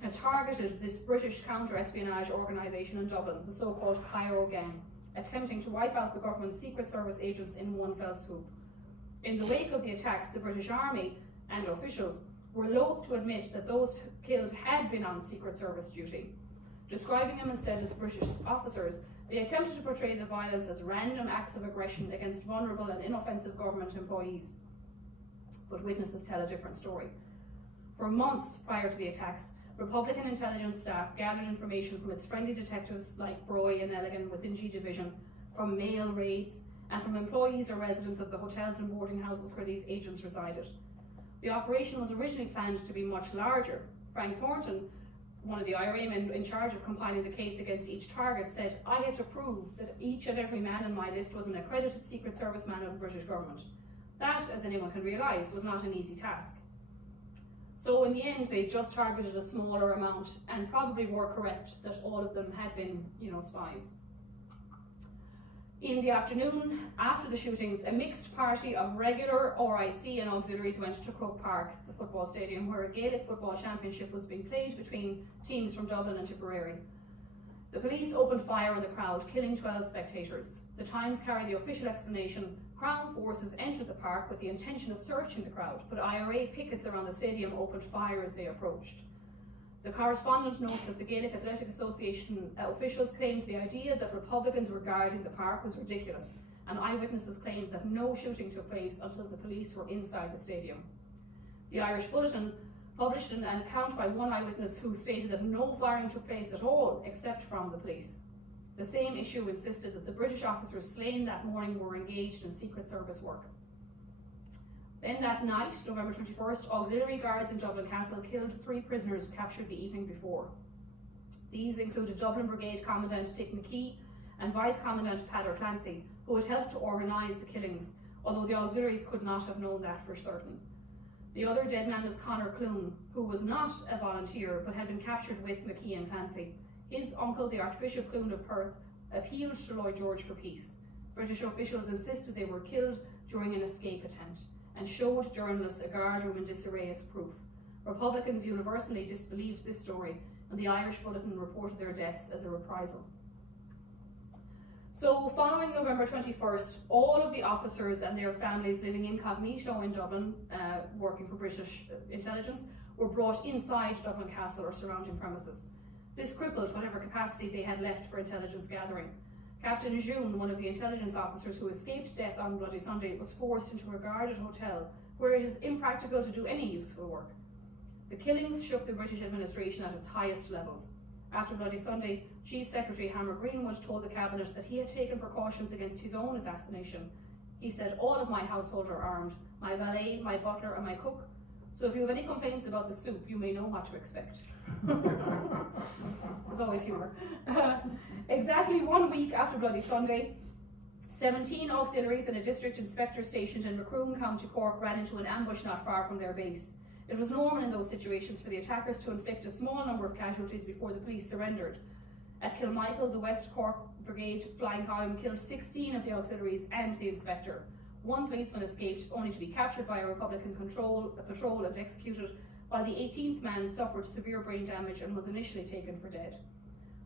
had targeted this British counter-espionage organisation in Dublin, the so-called Cairo gang, attempting to wipe out the government's Secret Service agents in one fell swoop. In the wake of the attacks, the British Army and officials were loath to admit that those killed had been on Secret Service duty. Describing them instead as British officers, they attempted to portray the violence as random acts of aggression against vulnerable and inoffensive government employees. But witnesses tell a different story. For months prior to the attacks, Republican intelligence staff gathered information from its friendly detectives like Broy and Elligan within G Division, from mail raids, and from employees or residents of the hotels and boarding houses where these agents resided. The operation was originally planned to be much larger. Frank Thornton, one of the IRA men in charge of compiling the case against each target, said, "I had to prove that each and every man on my list was an accredited Secret Service man of the British government. That, as anyone can realise, was not an easy task." So in the end, they just targeted a smaller amount and probably were correct that all of them had been, spies. In the afternoon, after the shootings, a mixed party of regular RIC and auxiliaries went to Croke Park, the football stadium, where a Gaelic football championship was being played between teams from Dublin and Tipperary. The police opened fire on the crowd, killing 12 spectators. The Times carried the official explanation: Crown forces entered the park with the intention of searching the crowd, but IRA pickets around the stadium opened fire as they approached. The correspondent notes that the Gaelic Athletic Association officials claimed the idea that Republicans were guarding the park was ridiculous, and eyewitnesses claimed that no shooting took place until the police were inside the stadium. The Irish Bulletin published an account by one eyewitness who stated that no firing took place at all except from the police. The same issue insisted that the British officers slain that morning were engaged in Secret Service work. Then that night, November 21st, auxiliary guards in Dublin Castle killed 3 prisoners captured the evening before. These included Dublin Brigade Commandant Dick McKee and Vice Commandant Padder Clancy, who had helped to organise the killings, although the auxiliaries could not have known that for certain. The other dead man was Conor Clune, who was not a volunteer but had been captured with McKee and Clancy. His uncle, the Archbishop Clune of Perth, appealed to Lloyd George for peace. British officials insisted they were killed during an escape attempt, and showed journalists a guardroom in disarray as proof. Republicans universally disbelieved this story, and the Irish Bulletin reported their deaths as a reprisal. So, following November 21st, all of the officers and their families living incognito in Dublin, working for British intelligence, were brought inside Dublin Castle or surrounding premises. This crippled whatever capacity they had left for intelligence gathering. Captain June, one of the intelligence officers who escaped death on Bloody Sunday, was forced into a guarded hotel where it is impractical to do any useful work. The killings shook the British administration at its highest levels. After Bloody Sunday, Chief Secretary Hammer Greenwood told the Cabinet that he had taken precautions against his own assassination. He said, "All of my household are armed, my valet, my butler and my cook. So if you have any complaints about the soup, you may know what to expect." There's always humour. Exactly 1 week after Bloody Sunday, 17 auxiliaries and a district inspector stationed in Macroom, County Cork, ran into an ambush not far from their base. It was normal in those situations for the attackers to inflict a small number of casualties before the police surrendered. At Kilmichael, the West Cork Brigade flying column killed 16 of the auxiliaries and the inspector. 1 policeman escaped, only to be captured by a Republican patrol and executed, while the 18th man suffered severe brain damage and was initially taken for dead.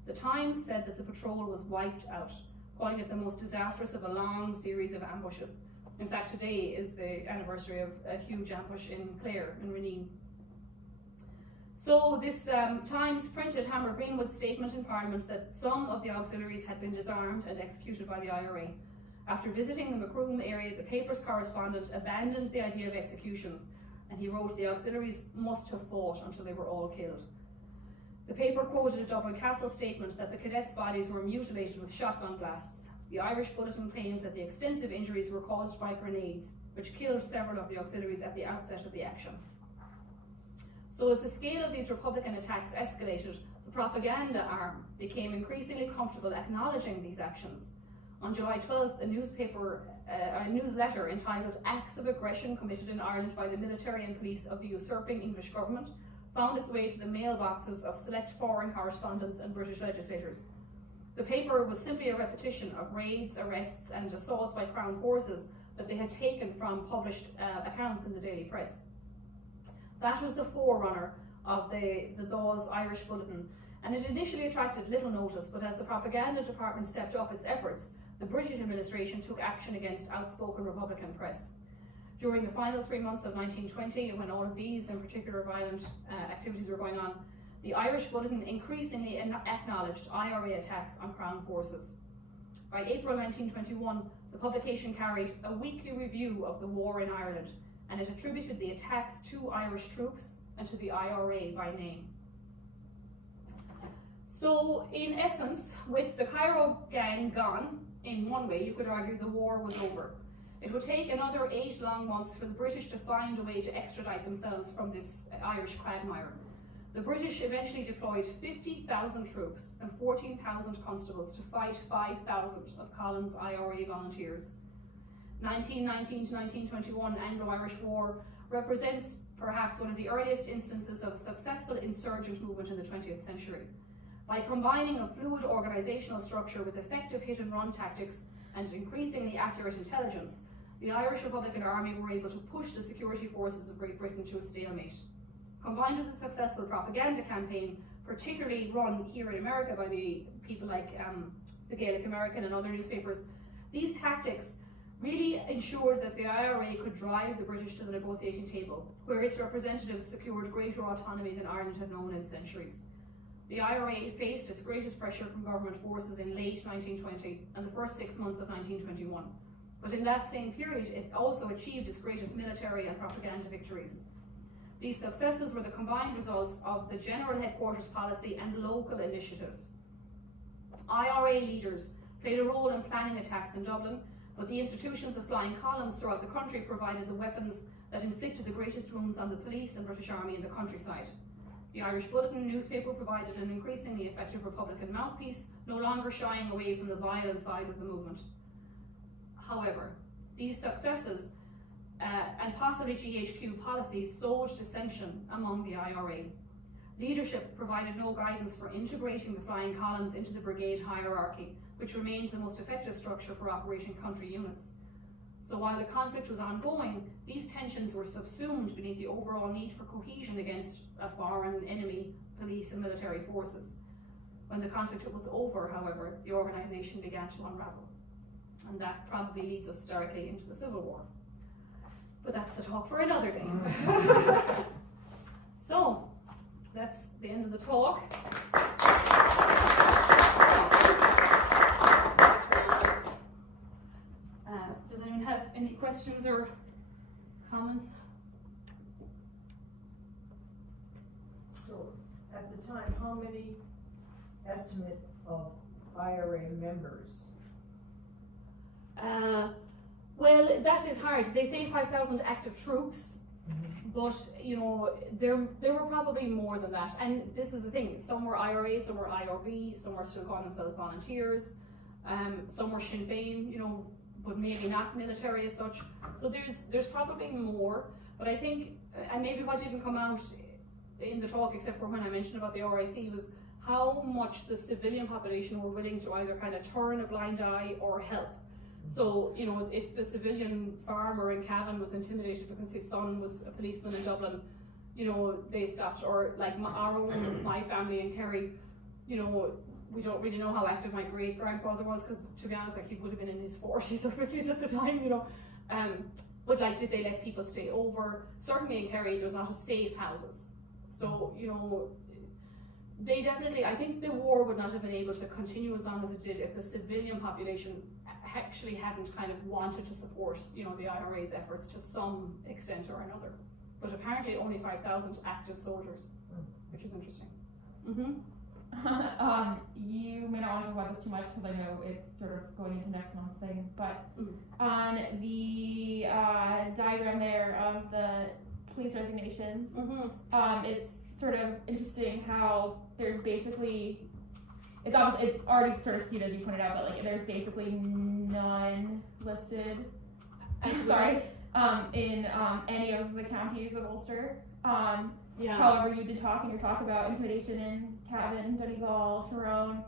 The Times said that the patrol was wiped out, calling it the most disastrous of a long series of ambushes. In fact, today is the anniversary of a huge ambush in Clare, in Renine. So this Times printed Hammer Greenwood's statement in Parliament that some of the auxiliaries had been disarmed and executed by the IRA. After visiting the Macroom area, the paper's correspondent abandoned the idea of executions, and he wrote the auxiliaries must have fought until they were all killed. The paper quoted a Dublin Castle statement that the cadets' bodies were mutilated with shotgun blasts. The Irish Bulletin claims that the extensive injuries were caused by grenades, which killed several of the auxiliaries at the outset of the action. So as the scale of these Republican attacks escalated, the propaganda arm became increasingly comfortable acknowledging these actions. On July 12th, a newsletter entitled "Acts of Aggression Committed in Ireland by the Military and Police of the Usurping English Government" found its way to the mailboxes of select foreign correspondents and British legislators. The paper was simply a repetition of raids, arrests and assaults by Crown forces, that they had taken from published accounts in the daily press. That was the forerunner of the Dawes Irish Bulletin, and it initially attracted little notice, but as the propaganda department stepped up its efforts, the British administration took action against outspoken Republican press. During the final 3 months of 1920, when all of these in particular violent activities were going on, the Irish Bulletin increasingly acknowledged IRA attacks on Crown forces. By April 1921, the publication carried a weekly review of the war in Ireland, and it attributed the attacks to Irish troops and to the IRA by name. So, in essence, with the Cairo gang gone, in one way, you could argue the war was over. It would take another 8 long months for the British to find a way to extradite themselves from this Irish quagmire. The British eventually deployed 50,000 troops and 14,000 constables to fight 5,000 of Collins' IRA volunteers. 1919 to 1921 Anglo-Irish War represents perhaps one of the earliest instances of a successful insurgent movement in the 20th century. By combining a fluid organisational structure with effective hit-and-run tactics and increasingly accurate intelligence, the Irish Republican Army were able to push the security forces of Great Britain to a stalemate. Combined with a successful propaganda campaign, particularly run here in America by the people like the Gaelic American and other newspapers, these tactics really ensured that the IRA could drive the British to the negotiating table, where its representatives secured greater autonomy than Ireland had known in centuries. The IRA faced its greatest pressure from government forces in late 1920 and the first 6 months of 1921. But in that same period, it also achieved its greatest military and propaganda victories. These successes were the combined results of the General Headquarters policy and local initiatives. IRA leaders played a role in planning attacks in Dublin, but the institutions of flying columns throughout the country provided the weapons that inflicted the greatest wounds on the police and British Army in the countryside. The Irish Bulletin newspaper provided an increasingly effective Republican mouthpiece, no longer shying away from the violent side of the movement. However, these successes and possibly GHQ policies sowed dissension among the IRA. Leadership provided no guidance for integrating the flying columns into the brigade hierarchy, which remained the most effective structure for operating country units. So while the conflict was ongoing, these tensions were subsumed beneath the overall need for cohesion against a foreign enemy, police and military forces. When the conflict was over, however, the organisation began to unravel. And that probably leads us directly into the Civil War. But that's the talk for another day. So, that's the end of the talk. Does anyone have any questions or comments? So, at the time, how many estimate of IRA members? Well, that is hard. They say 5,000 active troops, but you know there were probably more than that. And this is the thing: some were IRA, some were IRB, some were still calling themselves volunteers, some were Sinn Féin, you know, but maybe not military as such. So there's probably more. But I think, and maybe what didn't come out in the talk, except for when I mentioned about the RIC, was how much the civilian population were willing to either kind of turn a blind eye or help. So, you know, if the civilian farmer in Cavan was intimidated because his son was a policeman in Dublin, you know, they stopped. Or like my family in Kerry, you know, we don't really know how active my great-grandfather was, because to be honest, like, he would have been in his 40s or 50s at the time, you know. But like, did they let people stay over? Certainly in Kerry, there's a lot of safe houses. So, you know, they definitely, I think the war would not have been able to continue as long as it did if the civilian population actually hadn't kind of wanted to support, you know, the IRA's efforts to some extent or another. But apparently only 5,000 active soldiers, which is interesting. You may not want to talk about this too much because I know it's sort of going into next month's thing, but on the diagram there of the police resignations, it's sort of interesting how there's basically, it's already sort of skewed as you pointed out, but like there's basically none listed, in any of the counties of Ulster. However, you did talk in your talk about intimidation in Cavan, Donegal, Tyrone,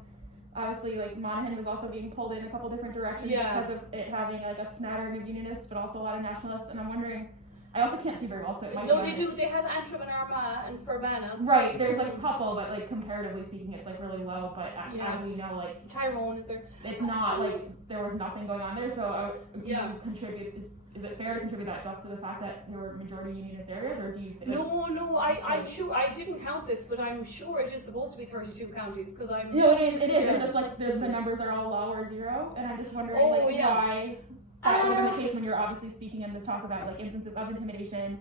obviously, like, Monaghan was also being pulled in a couple different directions because of it having, like, a smattering of Unionists, but also a lot of Nationalists, and I'm wondering, I also can't see very well, so it might No, they do. They have Antrim and Armagh and Fermanagh. Right, there's like a couple, but like comparatively speaking, it's like really low. But as we know, like Tyrone is there. It's not like there was nothing going on there. So do you contribute? Is it fair to contribute that just to the fact that there were majority Unionist areas, or do you? Think No. I'm sure I didn't count this, but I'm sure it is supposed to be 32 counties because I'm. No, it is. It's just like the numbers are all low or zero, and I'm just wondering why. That wasn't the case when you're obviously speaking in this talk about like instances of intimidation.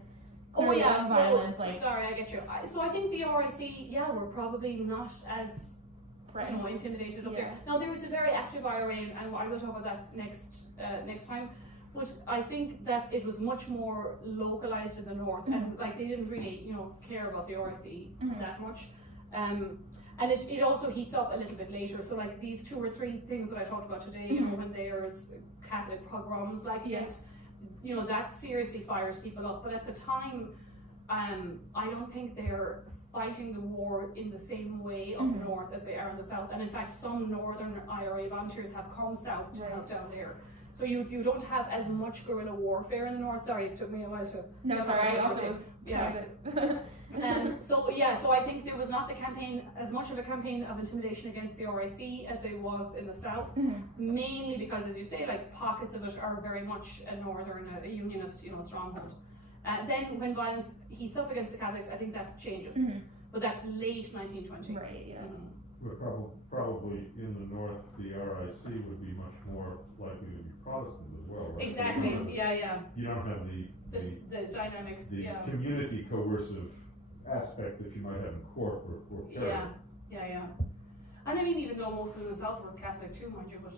Violence. Like, sorry, I get you. So I think the RIC, were probably not as intimidated up there. Now there was a very active IRA, and I will talk about that next time. But I think that it was much more localized in the north, and like they didn't really, care about the RIC that much. And it also heats up a little bit later. So like these 2 or 3 things that I talked about today, when there's Catholic pogroms, like that seriously fires people up. But at the time, I don't think they're fighting the war in the same way up north as they are in the south. And in fact, some northern IRA volunteers have come south to help down there. So you don't have as much guerrilla warfare in the north. Sorry, it took me a while to. No, sorry. I also So I think there was not as much of a campaign of intimidation against the RIC as there was in the south, mainly because, as you say, like pockets of it are very much a northern, a unionist, stronghold. Then when violence heats up against the Catholics, I think that changes. But that's late 1920. Right. Yeah. But probably in the north, the RIC would be much more likely to be Protestant as well, right? Exactly. You don't have the dynamics. The community coercive aspect that you might have in Cork or Kerry. Yeah. And I mean, even though most of the South were Catholic too, mind you, but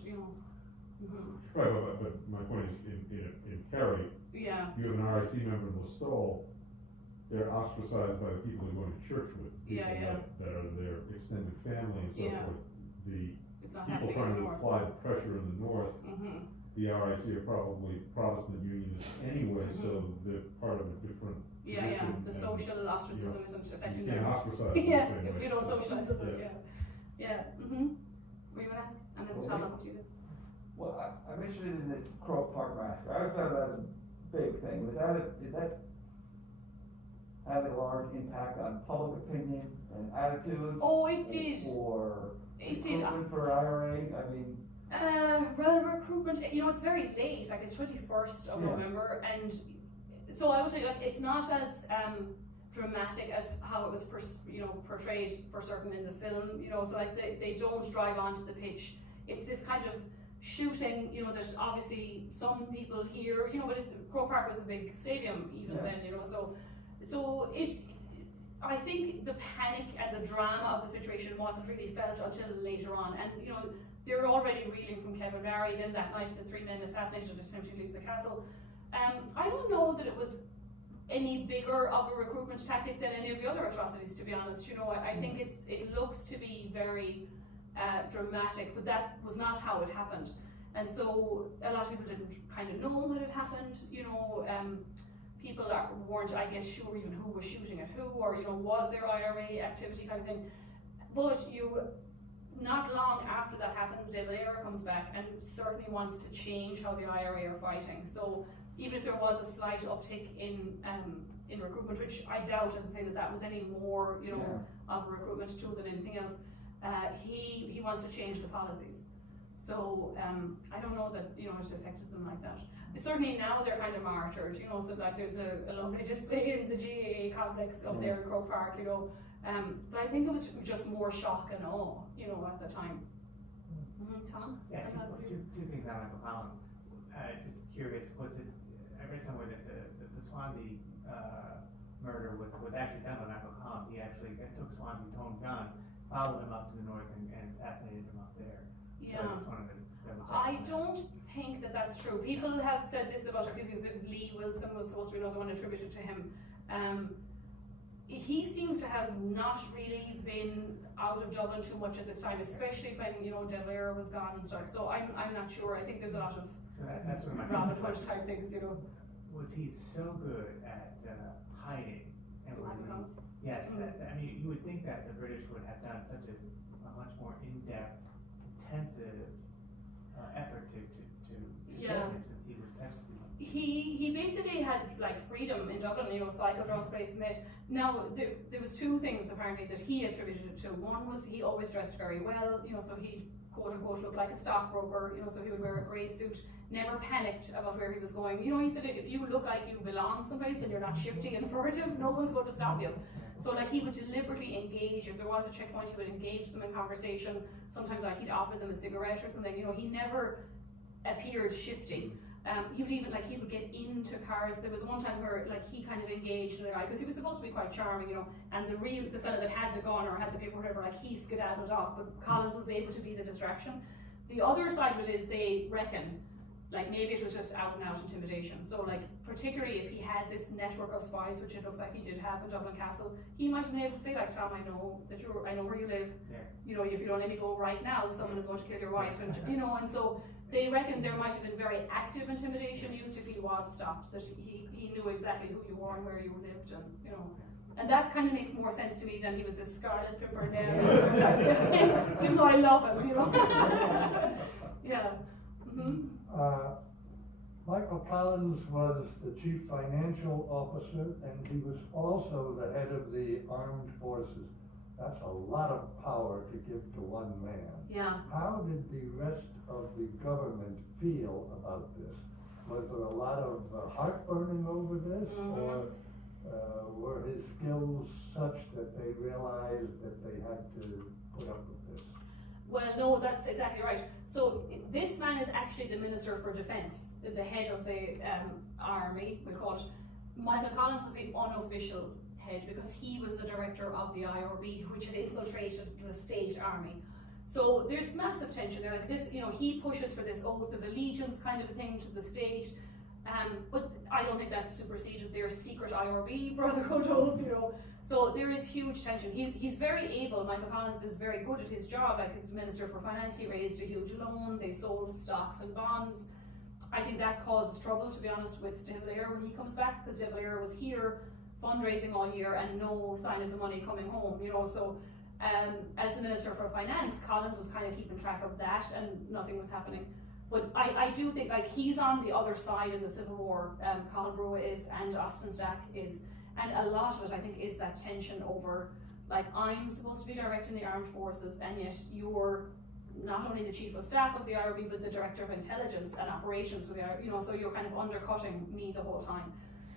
Right, but my point is, in Kerry, you have an RIC member in Listowel. They're ostracized by the people they're going to church with, people that are their extended family and so forth. The people trying to apply the pressure in the north, the RIC are probably Protestant Unionists anyway, so they're part of a different tradition. The social ostracism isn't affecting them. You can't ostracize them. If you don't socialize them, Were you going to ask? And then Tom, I'll do that. Well, I'm interested in the Croke Park massacre. I always thought that was a big thing. Did that have a large impact on public opinion and attitudes? Oh, it did. Or it did. Recruitment for IRA? I mean. Well, recruitment. It's very late. Like it's 21st of November, and so I would say like it's not as dramatic as how it was portrayed for certain in the film. So like they don't drive onto the pitch. It's this kind of shooting, that obviously some people here, but Croke Park was a big stadium even then, so I think the panic and the drama of the situation wasn't really felt until later on, and they're already reeling from Kevin Barry. Then that night, the 3 men assassinated attempting to leave the castle. I don't know that it was any bigger of a recruitment tactic than any of the other atrocities, to be honest. I think it looks to be very dramatic, but that was not how it happened. And so a lot of people didn't kind of know what had happened. People weren't, I guess, sure even who was shooting at who, or was there IRA activity kind of thing. But not long after that happens, De Valera comes back and certainly wants to change how the IRA are fighting. So even if there was a slight uptick in recruitment, which I doubt, as I say, that was any more of a recruitment tool than anything else. He wants to change the policies. So I don't know that it affected them like that. Certainly now they're kind of martyred, so like there's a lovely display in the GAA complex up there in Croke Park, but I think it was just more shock and awe, at the time. Tom? Yeah, two things on Michael Collins. Just curious, I read somewhere that the Swansea murder was actually done by Michael Collins. He actually took Swansea's own gun, followed him up to the north and assassinated him up there. Yeah. So I just wanted to double check. I don't think that that's true. People have said this about a few things, that Lee Wilson was supposed to be another one attributed to him. He seems to have not really been out of Dublin too much at this time, especially when De Valera was gone and stuff. So I'm not sure. I think there's a lot of that's what my Robin Hood type things, Was he so good at hiding? And yes. I mean, you would think that the British would have done such a much more in-depth intensive effort to Yeah. get him, since he was essentially. He basically had like freedom in Dublin, cycled around the place, met. Now there was two things apparently that he attributed it to. One was he always dressed very well, so he quote unquote looked like a stockbroker, so he would wear a grey suit, never panicked about where he was going. He said if you look like you belong someplace and you're not shifty and furtive, no one's going to stop you. So like he would deliberately engage. If there was a checkpoint, he would engage them in conversation. Sometimes like he'd offer them a cigarette or something. He never appeared shifty. He would get into cars. There was one time where like he kind of engaged in a guy because he was supposed to be quite charming, and the fella that had the gun or had the paper, whatever, like he skedaddled off, but Collins was able to be the distraction. The other side of it is they reckon like maybe it was just out and out intimidation. So like particularly if he had this network of spies, which it looks like he did have in Dublin Castle, he might have been able to say like, Tom, I know where you live. Yeah. If you don't let me go right now, someone is going to kill your wife, and and so. They reckon there might have been very active intimidation used if he was stopped, that he knew exactly who you were and where you lived, and that kind of makes more sense to me than he was this Scarlet Pimpernel, even though I love him, Yeah. Mm-hmm. Michael Collins was the chief financial officer, and he was also the head of the armed forces. That's a lot of power to give to one man. Yeah. How did the rest of the government feel about this? Was there a lot of heartburning over this, or were his skills such that they realized that they had to put up with this? Well, no, that's exactly right. So this man is actually the Minister for Defence, the head of the army, we call it. Michael Collins was the unofficial head because he was the director of the IRB, which had infiltrated the state army. So there's massive tension there. Like this, he pushes for this oath of allegiance kind of a thing to the state, but I don't think that superseded their secret IRB brotherhood oath, So there is huge tension. He's very able. Michael Collins is very good at his job. Like as Minister for Finance, he raised a huge loan. They sold stocks and bonds. I think that causes trouble, to be honest, with De Valera when he comes back, because De Valera was here fundraising all year and no sign of the money coming home, So as the Minister for Finance, Collins was kind of keeping track of that and nothing was happening. But I do think like he's on the other side in the Civil War, Colin Brewer is and Austin Stack is, and a lot of it I think is that tension over like I'm supposed to be directing the armed forces and yet you're not only the Chief of Staff of the IRB but the Director of Intelligence and Operations for the IRB, so you're kind of undercutting me the whole time.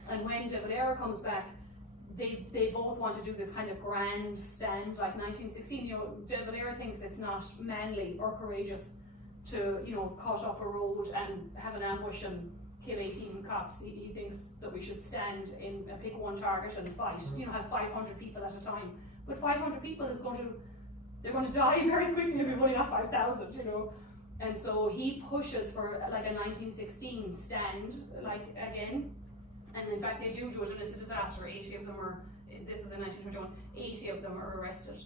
And when De Valera comes back, they both want to do this kind of grand stand, like 1916. De Valera thinks it's not manly or courageous to, cut up a road and have an ambush and kill 18 cops. He thinks that we should stand in and pick one target and fight. Have 500 people at a time. But 500 people they're going to die very quickly if you've only got 5,000. And so he pushes for like a 1916 stand, like again. And in fact, they do it, and it's a disaster. 80 of them this is in 1921, 80 of them are arrested.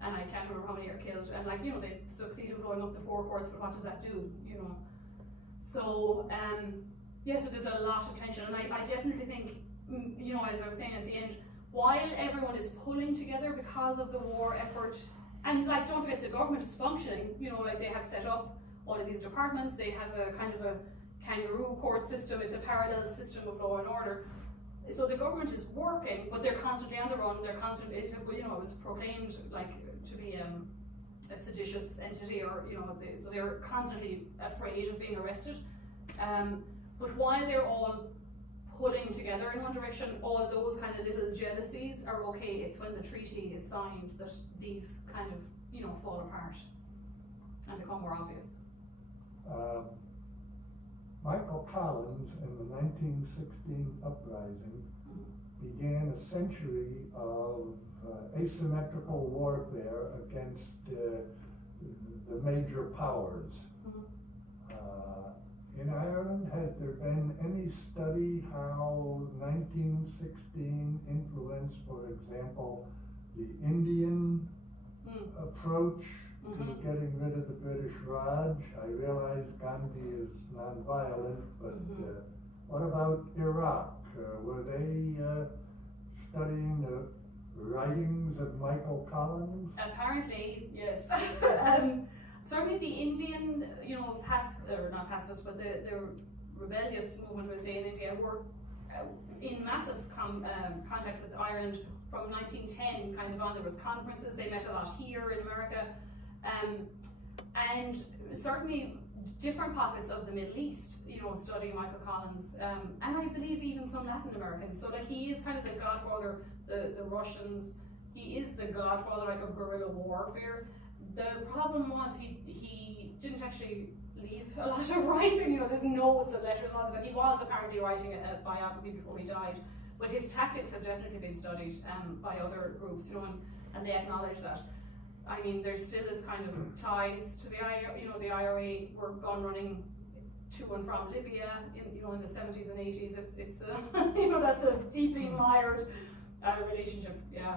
And I can't remember how many are killed. And they succeeded blowing up the forecourts, but what does that do, So, so there's a lot of tension. And I definitely think, as I was saying at the end, while everyone is pulling together because of the war effort, and don't forget the government is functioning, they have set up all of these departments, they have a kind of a kangaroo court system, it's a parallel system of law and order. So the government is working, but they're constantly on the run, it was proclaimed to be a seditious entity, or so they're constantly afraid of being arrested. But while they're all pulling together in one direction, all those kind of little jealousies are okay. It's when the treaty is signed that these kind of fall apart and become more obvious. Michael Collins in the 1916 uprising began a century of asymmetrical warfare against the major powers. In Ireland, has there been any study how 1916 influenced, for example, the Indian approach to getting rid of the British Raj? I realize Gandhi is non-violent, but what about Iraq? Were they studying the writings of Michael Collins? Apparently, yes. certainly the Indian, not pacifists, but the rebellious movement, we'll say, in India were in massive contact with Ireland from 1910 kind of on. There was conferences, they met a lot here in America, and certainly different pockets of the Middle East, studying Michael Collins, and I believe even some Latin Americans. So like he is kind of the godfather, the Russians, he is the godfather like of guerrilla warfare. The problem was he didn't actually leave a lot of writing, there's notes and letters and all this, and he was apparently writing a biography before he died, but his tactics have definitely been studied by other groups, and they acknowledge that. I mean, there still is kind of ties to the IRA, the IRA were gun running to and from Libya in the 70s and 80s. It's a, that's a deeply mired relationship, yeah.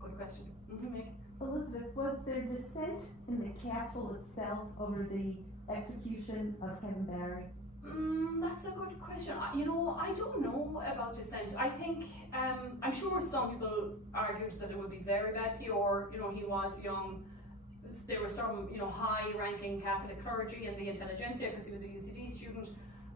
Good question. Meg? Elizabeth, was there dissent in the castle itself over the execution of Kevin Barry? That's a good question. I don't know about dissent. I think, I'm sure some people argued that it would be very bad PR. He was young. There were some, high-ranking Catholic clergy in the intelligentsia because he was a UCD student.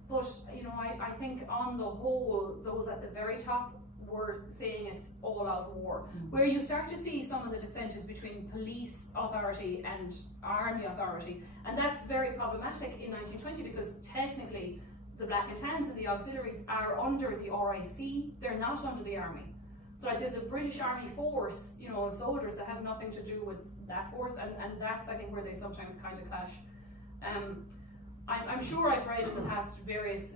But, I think on the whole, those at the very top were saying it's all-out war. Where you start to see some of the dissent is between police authority and army authority, and that's very problematic in 1920 because technically the Black and Tans and the Auxiliaries are under the RIC, they're not under the army. So like, there's a British Army force, soldiers that have nothing to do with that force, and that's I think where they sometimes kind of clash. I'm sure I've read in the past various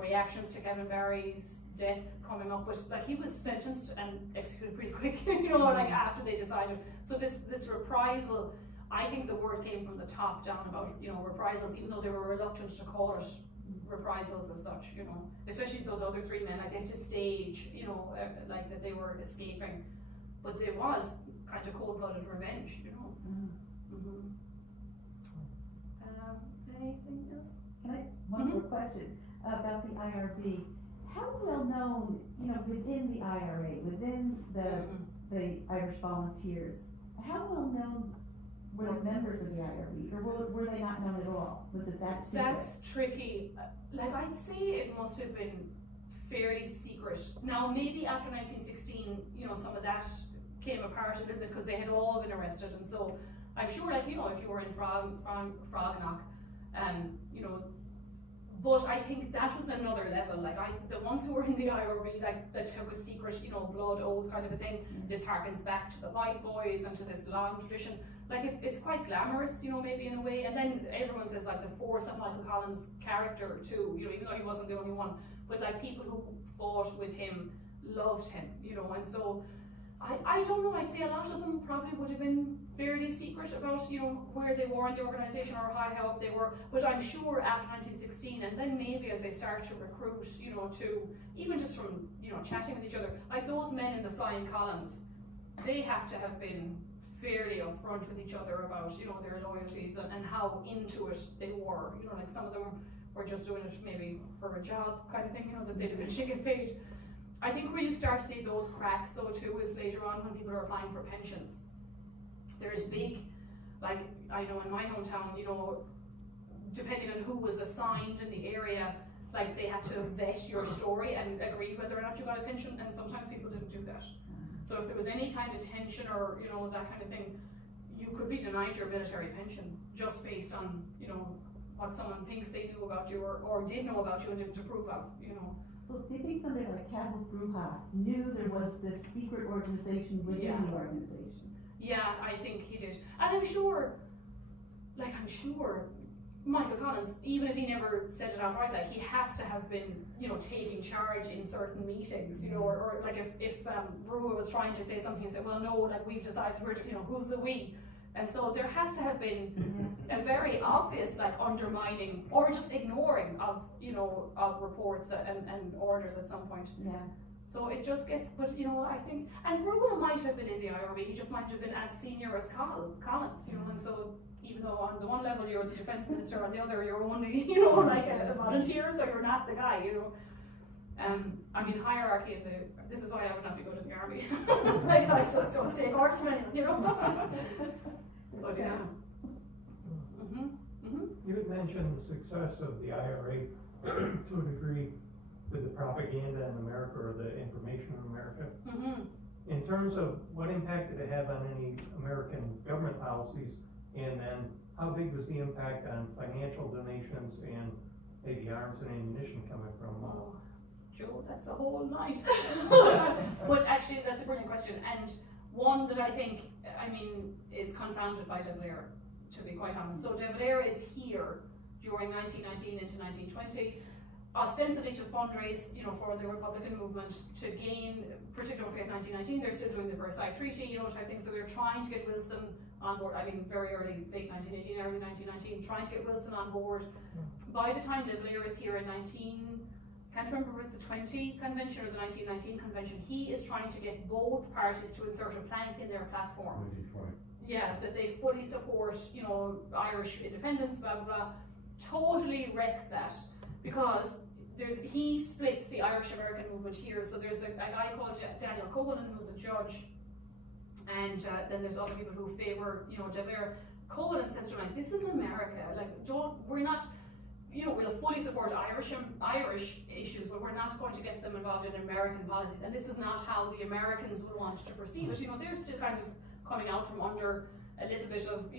reactions to Kevin Barry's death coming up, but like he was sentenced and executed pretty quick, like after they decided. So this reprisal, I think the word came from the top down about reprisals, even though they were reluctant to call it reprisals as such, especially those other three men, like they had to stage, like that they were escaping, but it was kind of cold-blooded revenge, Anything else? Can I, one more question about the IRB. How well known, within the IRA, within the Irish Volunteers, how well known were the members of the IRB, or were they not known at all? Was it that secret? That's tricky. Like I'd say it must have been fairly secret. Now maybe after 1916, some of that came apart a little bit because they had all been arrested, and so I'm sure, like if you were in Frognock, but I think that was another level. Like the ones who were in the IRB, like that took a secret, blood oath kind of a thing. This harkens back to the White Boys and to this long tradition. Like it's quite glamorous, maybe in a way. And then everyone says like the force of Michael Collins' character too, even though he wasn't the only one. But like people who fought with him loved him, and so I don't know, I'd say a lot of them probably would have been fairly secret about, where they were in the organisation or how up they were, but I'm sure after 1916, and then maybe as they start to recruit, to, even just from, chatting with each other, like those men in the flying columns, they have to have been fairly upfront with each other about, their loyalties and how into it they were, like some of them were just doing it maybe for a job kind of thing, that they'd eventually get paid. I think where you start to see those cracks though too is later on when people are applying for pensions. There's big, like I know in my hometown, depending on who was assigned in the area, like they had to vet your story and agree whether or not you got a pension, and sometimes people didn't do that. So if there was any kind of tension or that kind of thing, you could be denied your military pension just based on what someone thinks they knew about you or did know about you and didn't approve of. Well, do you think somebody like Cavill Bruja knew there was this secret organization within the organization? Yeah, I think he did. And I'm sure Michael Collins, even if he never said it outright, like he has to have been, taking charge in certain meetings, or like if Bruja was trying to say something, he said, well, no, like we've decided we're, who's the we? And so there has to have been a very obvious undermining or just ignoring of of reports and orders at some point. Yeah. So it just gets, but I think, and Bruja might have been in the IRB, he just might have been as senior as Collins, and so even though on the one level you're the defence minister, on the other you're only a volunteer, so you're not the guy, I mean, hierarchy this is why I would not be good in the army. I just don't take orders from anyone, But yeah. You had mentioned the success of the IRA to a degree with the propaganda in America or the information in America. In terms of what impact did it have on any American government policies, and then how big was the impact on financial donations and maybe arms and ammunition coming from? Joe, that's a whole night. But actually, that's a brilliant question, and one that I think, is confounded by De Valera, to be quite honest. So De Valera is here during 1919 into 1920, ostensibly to fundraise, for the Republican movement, to gain, particularly in 1919, they're still doing the Versailles Treaty, type thing, so they're trying to get Wilson on board, very early, late 1918, early 1919, trying to get Wilson on board. By the time De Valera is here in can't remember if it's the 20 convention or the 1919 convention, he is trying to get both parties to insert a plank in their platform. 1920. Yeah, that they fully support, Irish independence, blah, blah, blah. Totally wrecks that, because he splits the Irish-American movement here. So there's a guy called Daniel Copeland, who's a judge, and then there's other people who favor, De Valera. Copeland says to him, this is America, we're not, we'll fully support Irish issues, but we're not going to get them involved in American policies, and this is not how the Americans would want to perceive it. They're still kind of coming out from under a little bit of,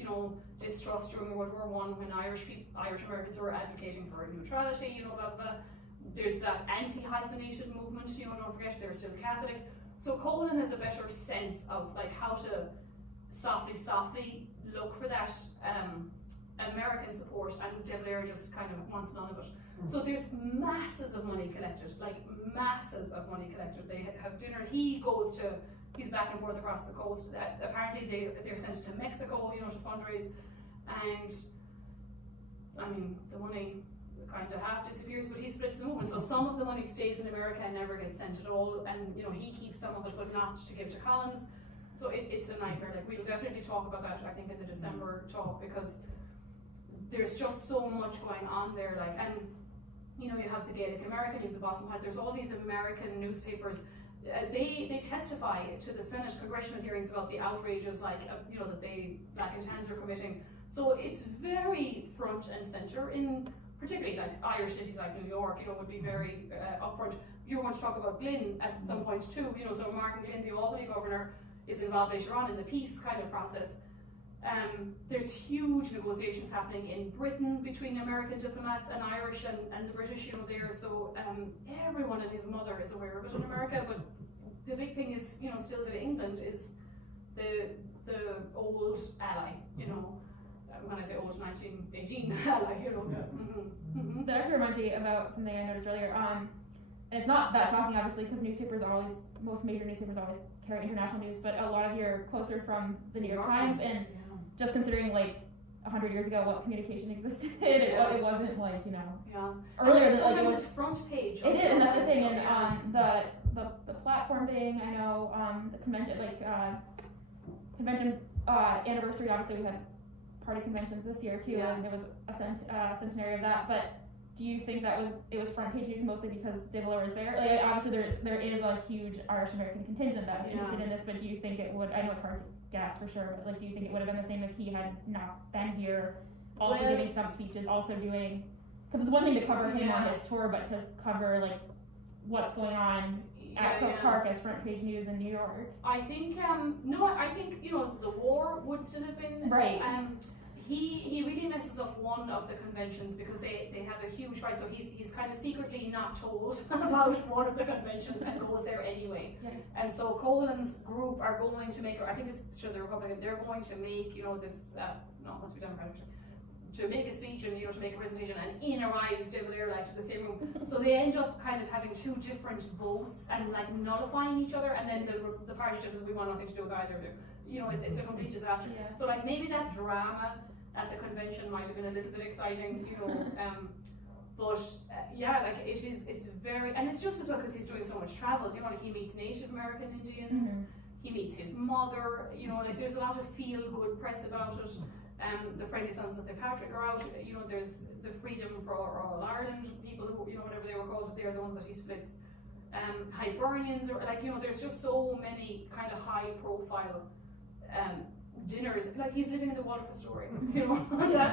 distrust during World War I, when Irish Americans were advocating for neutrality, blah, blah. There's that anti-hyphenated movement, don't forget, they're still Catholic. So Copeland has a better sense of how to softly look for that American support, and De Valera just kind of wants none of it. So there's masses of money collected, masses of money collected. They have dinner, he's back and forth across the coast. Apparently they're sent to Mexico, to fundraise, and the money kind of half disappears, but he splits the movement. So some of the money stays in America and never gets sent at all, and he keeps some of it, but not to give to Collins. So it's a nightmare. We'll definitely talk about that, I think, in the December talk, because there's just so much going on there. And you have the Gaelic American, you have the Boston Pilot. There's all these American newspapers. They testify to the Senate congressional hearings about the outrages, that they Black and Tans are committing. So it's very front and center in particularly Irish cities like New York, would be very upfront. You're going to talk about Glynn at some point too, so Martin Glynn, the Albany governor, is involved later on in the peace kind of process. There's huge negotiations happening in Britain between American diplomats and Irish and the British, there. So everyone and his mother is aware of it in America, but the big thing is, still that England is the old ally, when I say old, 1918 ally, Yeah. That actually reminds me about something I noticed earlier. And it's not that shocking, obviously, because most major newspapers always carry international news, but a lot of your quotes are from the New York Times, and just considering 100 years ago what communication existed, it wasn't earlier than it was front page. It did, and that's the thing. And the platform thing, I know, the convention anniversary. Obviously, we had party conventions this year too, and it was a centenary of that. But do you think it was front page news mostly because De Valera is there? Obviously there is a huge Irish American contingent that was interested in this, but do you think it would? I know it's hard to guess for sure, but do you think it would have been the same if he had not been here, also giving some speeches, also doing? Because it's one thing to cover him on his tour, but to cover what's going on at Croke Park as front page news in New York. I think I think the war would still have been right. He really messes up one of the conventions because they have a huge fight, so he's kind of secretly not told about one of the conventions and goes there anyway. Yes. And so Copeland's group are going to make, I think it's the Republican, they're going to make, this, no, it must be Democratic, to make a speech and, to make a presentation, and in arrives De Valera to the same room. So they end up kind of having two different votes and nullifying each other, and then the party just says, we want nothing to do with either of them. It's a complete disaster. Yeah. So maybe that drama at the convention might have been a little bit exciting, but it's very, and it's just as well because he's doing so much travel. He meets Native American Indians, he meets his mother. There's a lot of feel-good press about it. The Friendly Sons of St. Patrick are out. There's the Freedom for All Ireland people who, whatever they were called, they're the ones that he splits. Hibernians, or there's just so many kind of high-profile dinners, like he's living in the Waldorf Astoria, you know.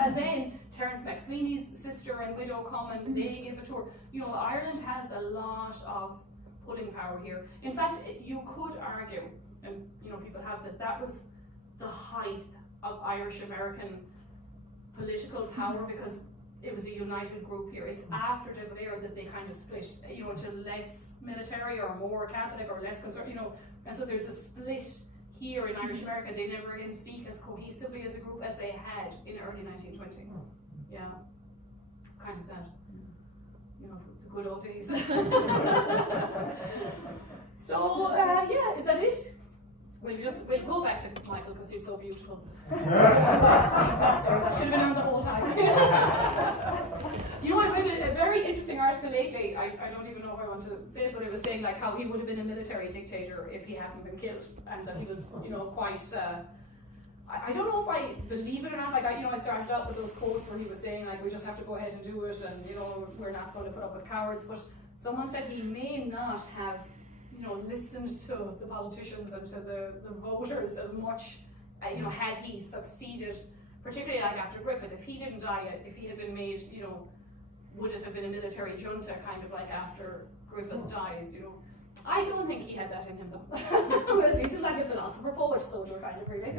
And then Terence Maxwelly's sister and widow come and they give a tour. You know, Ireland has a lot of pulling power here. In fact, you could argue, and you know, people have that was the height of Irish American political power because it was a united group here. It's after De Valera that they kind of split, you know, into less military or more Catholic or less conservative, you know, and so there's a split here in Irish America. They never again speak as cohesively as a group as they had in early 1920. Yeah, it's kind of sad. You know, the good old days. So, yeah, is that it? We'll go back to Michael because he's so beautiful. Should have been on the whole time. You know, I read a very interesting article lately. I don't even know if I want to say it, but it was saying like how he would have been a military dictator if he hadn't been killed, and that he was, you know, quite. I don't know if I believe it or not. Like I started out with those quotes where he was saying like we just have to go ahead and do it, and you know we're not going to put up with cowards. But someone said he may not have, you know, listened to the politicians and to the voters as much, you know, had he succeeded, particularly like after Griffith. If he didn't die, if he had been made, you know, would it have been a military junta kind of like after Griffith dies, you know? I don't think he had that in him though. He's like a philosopher, poet, soldier kind of really.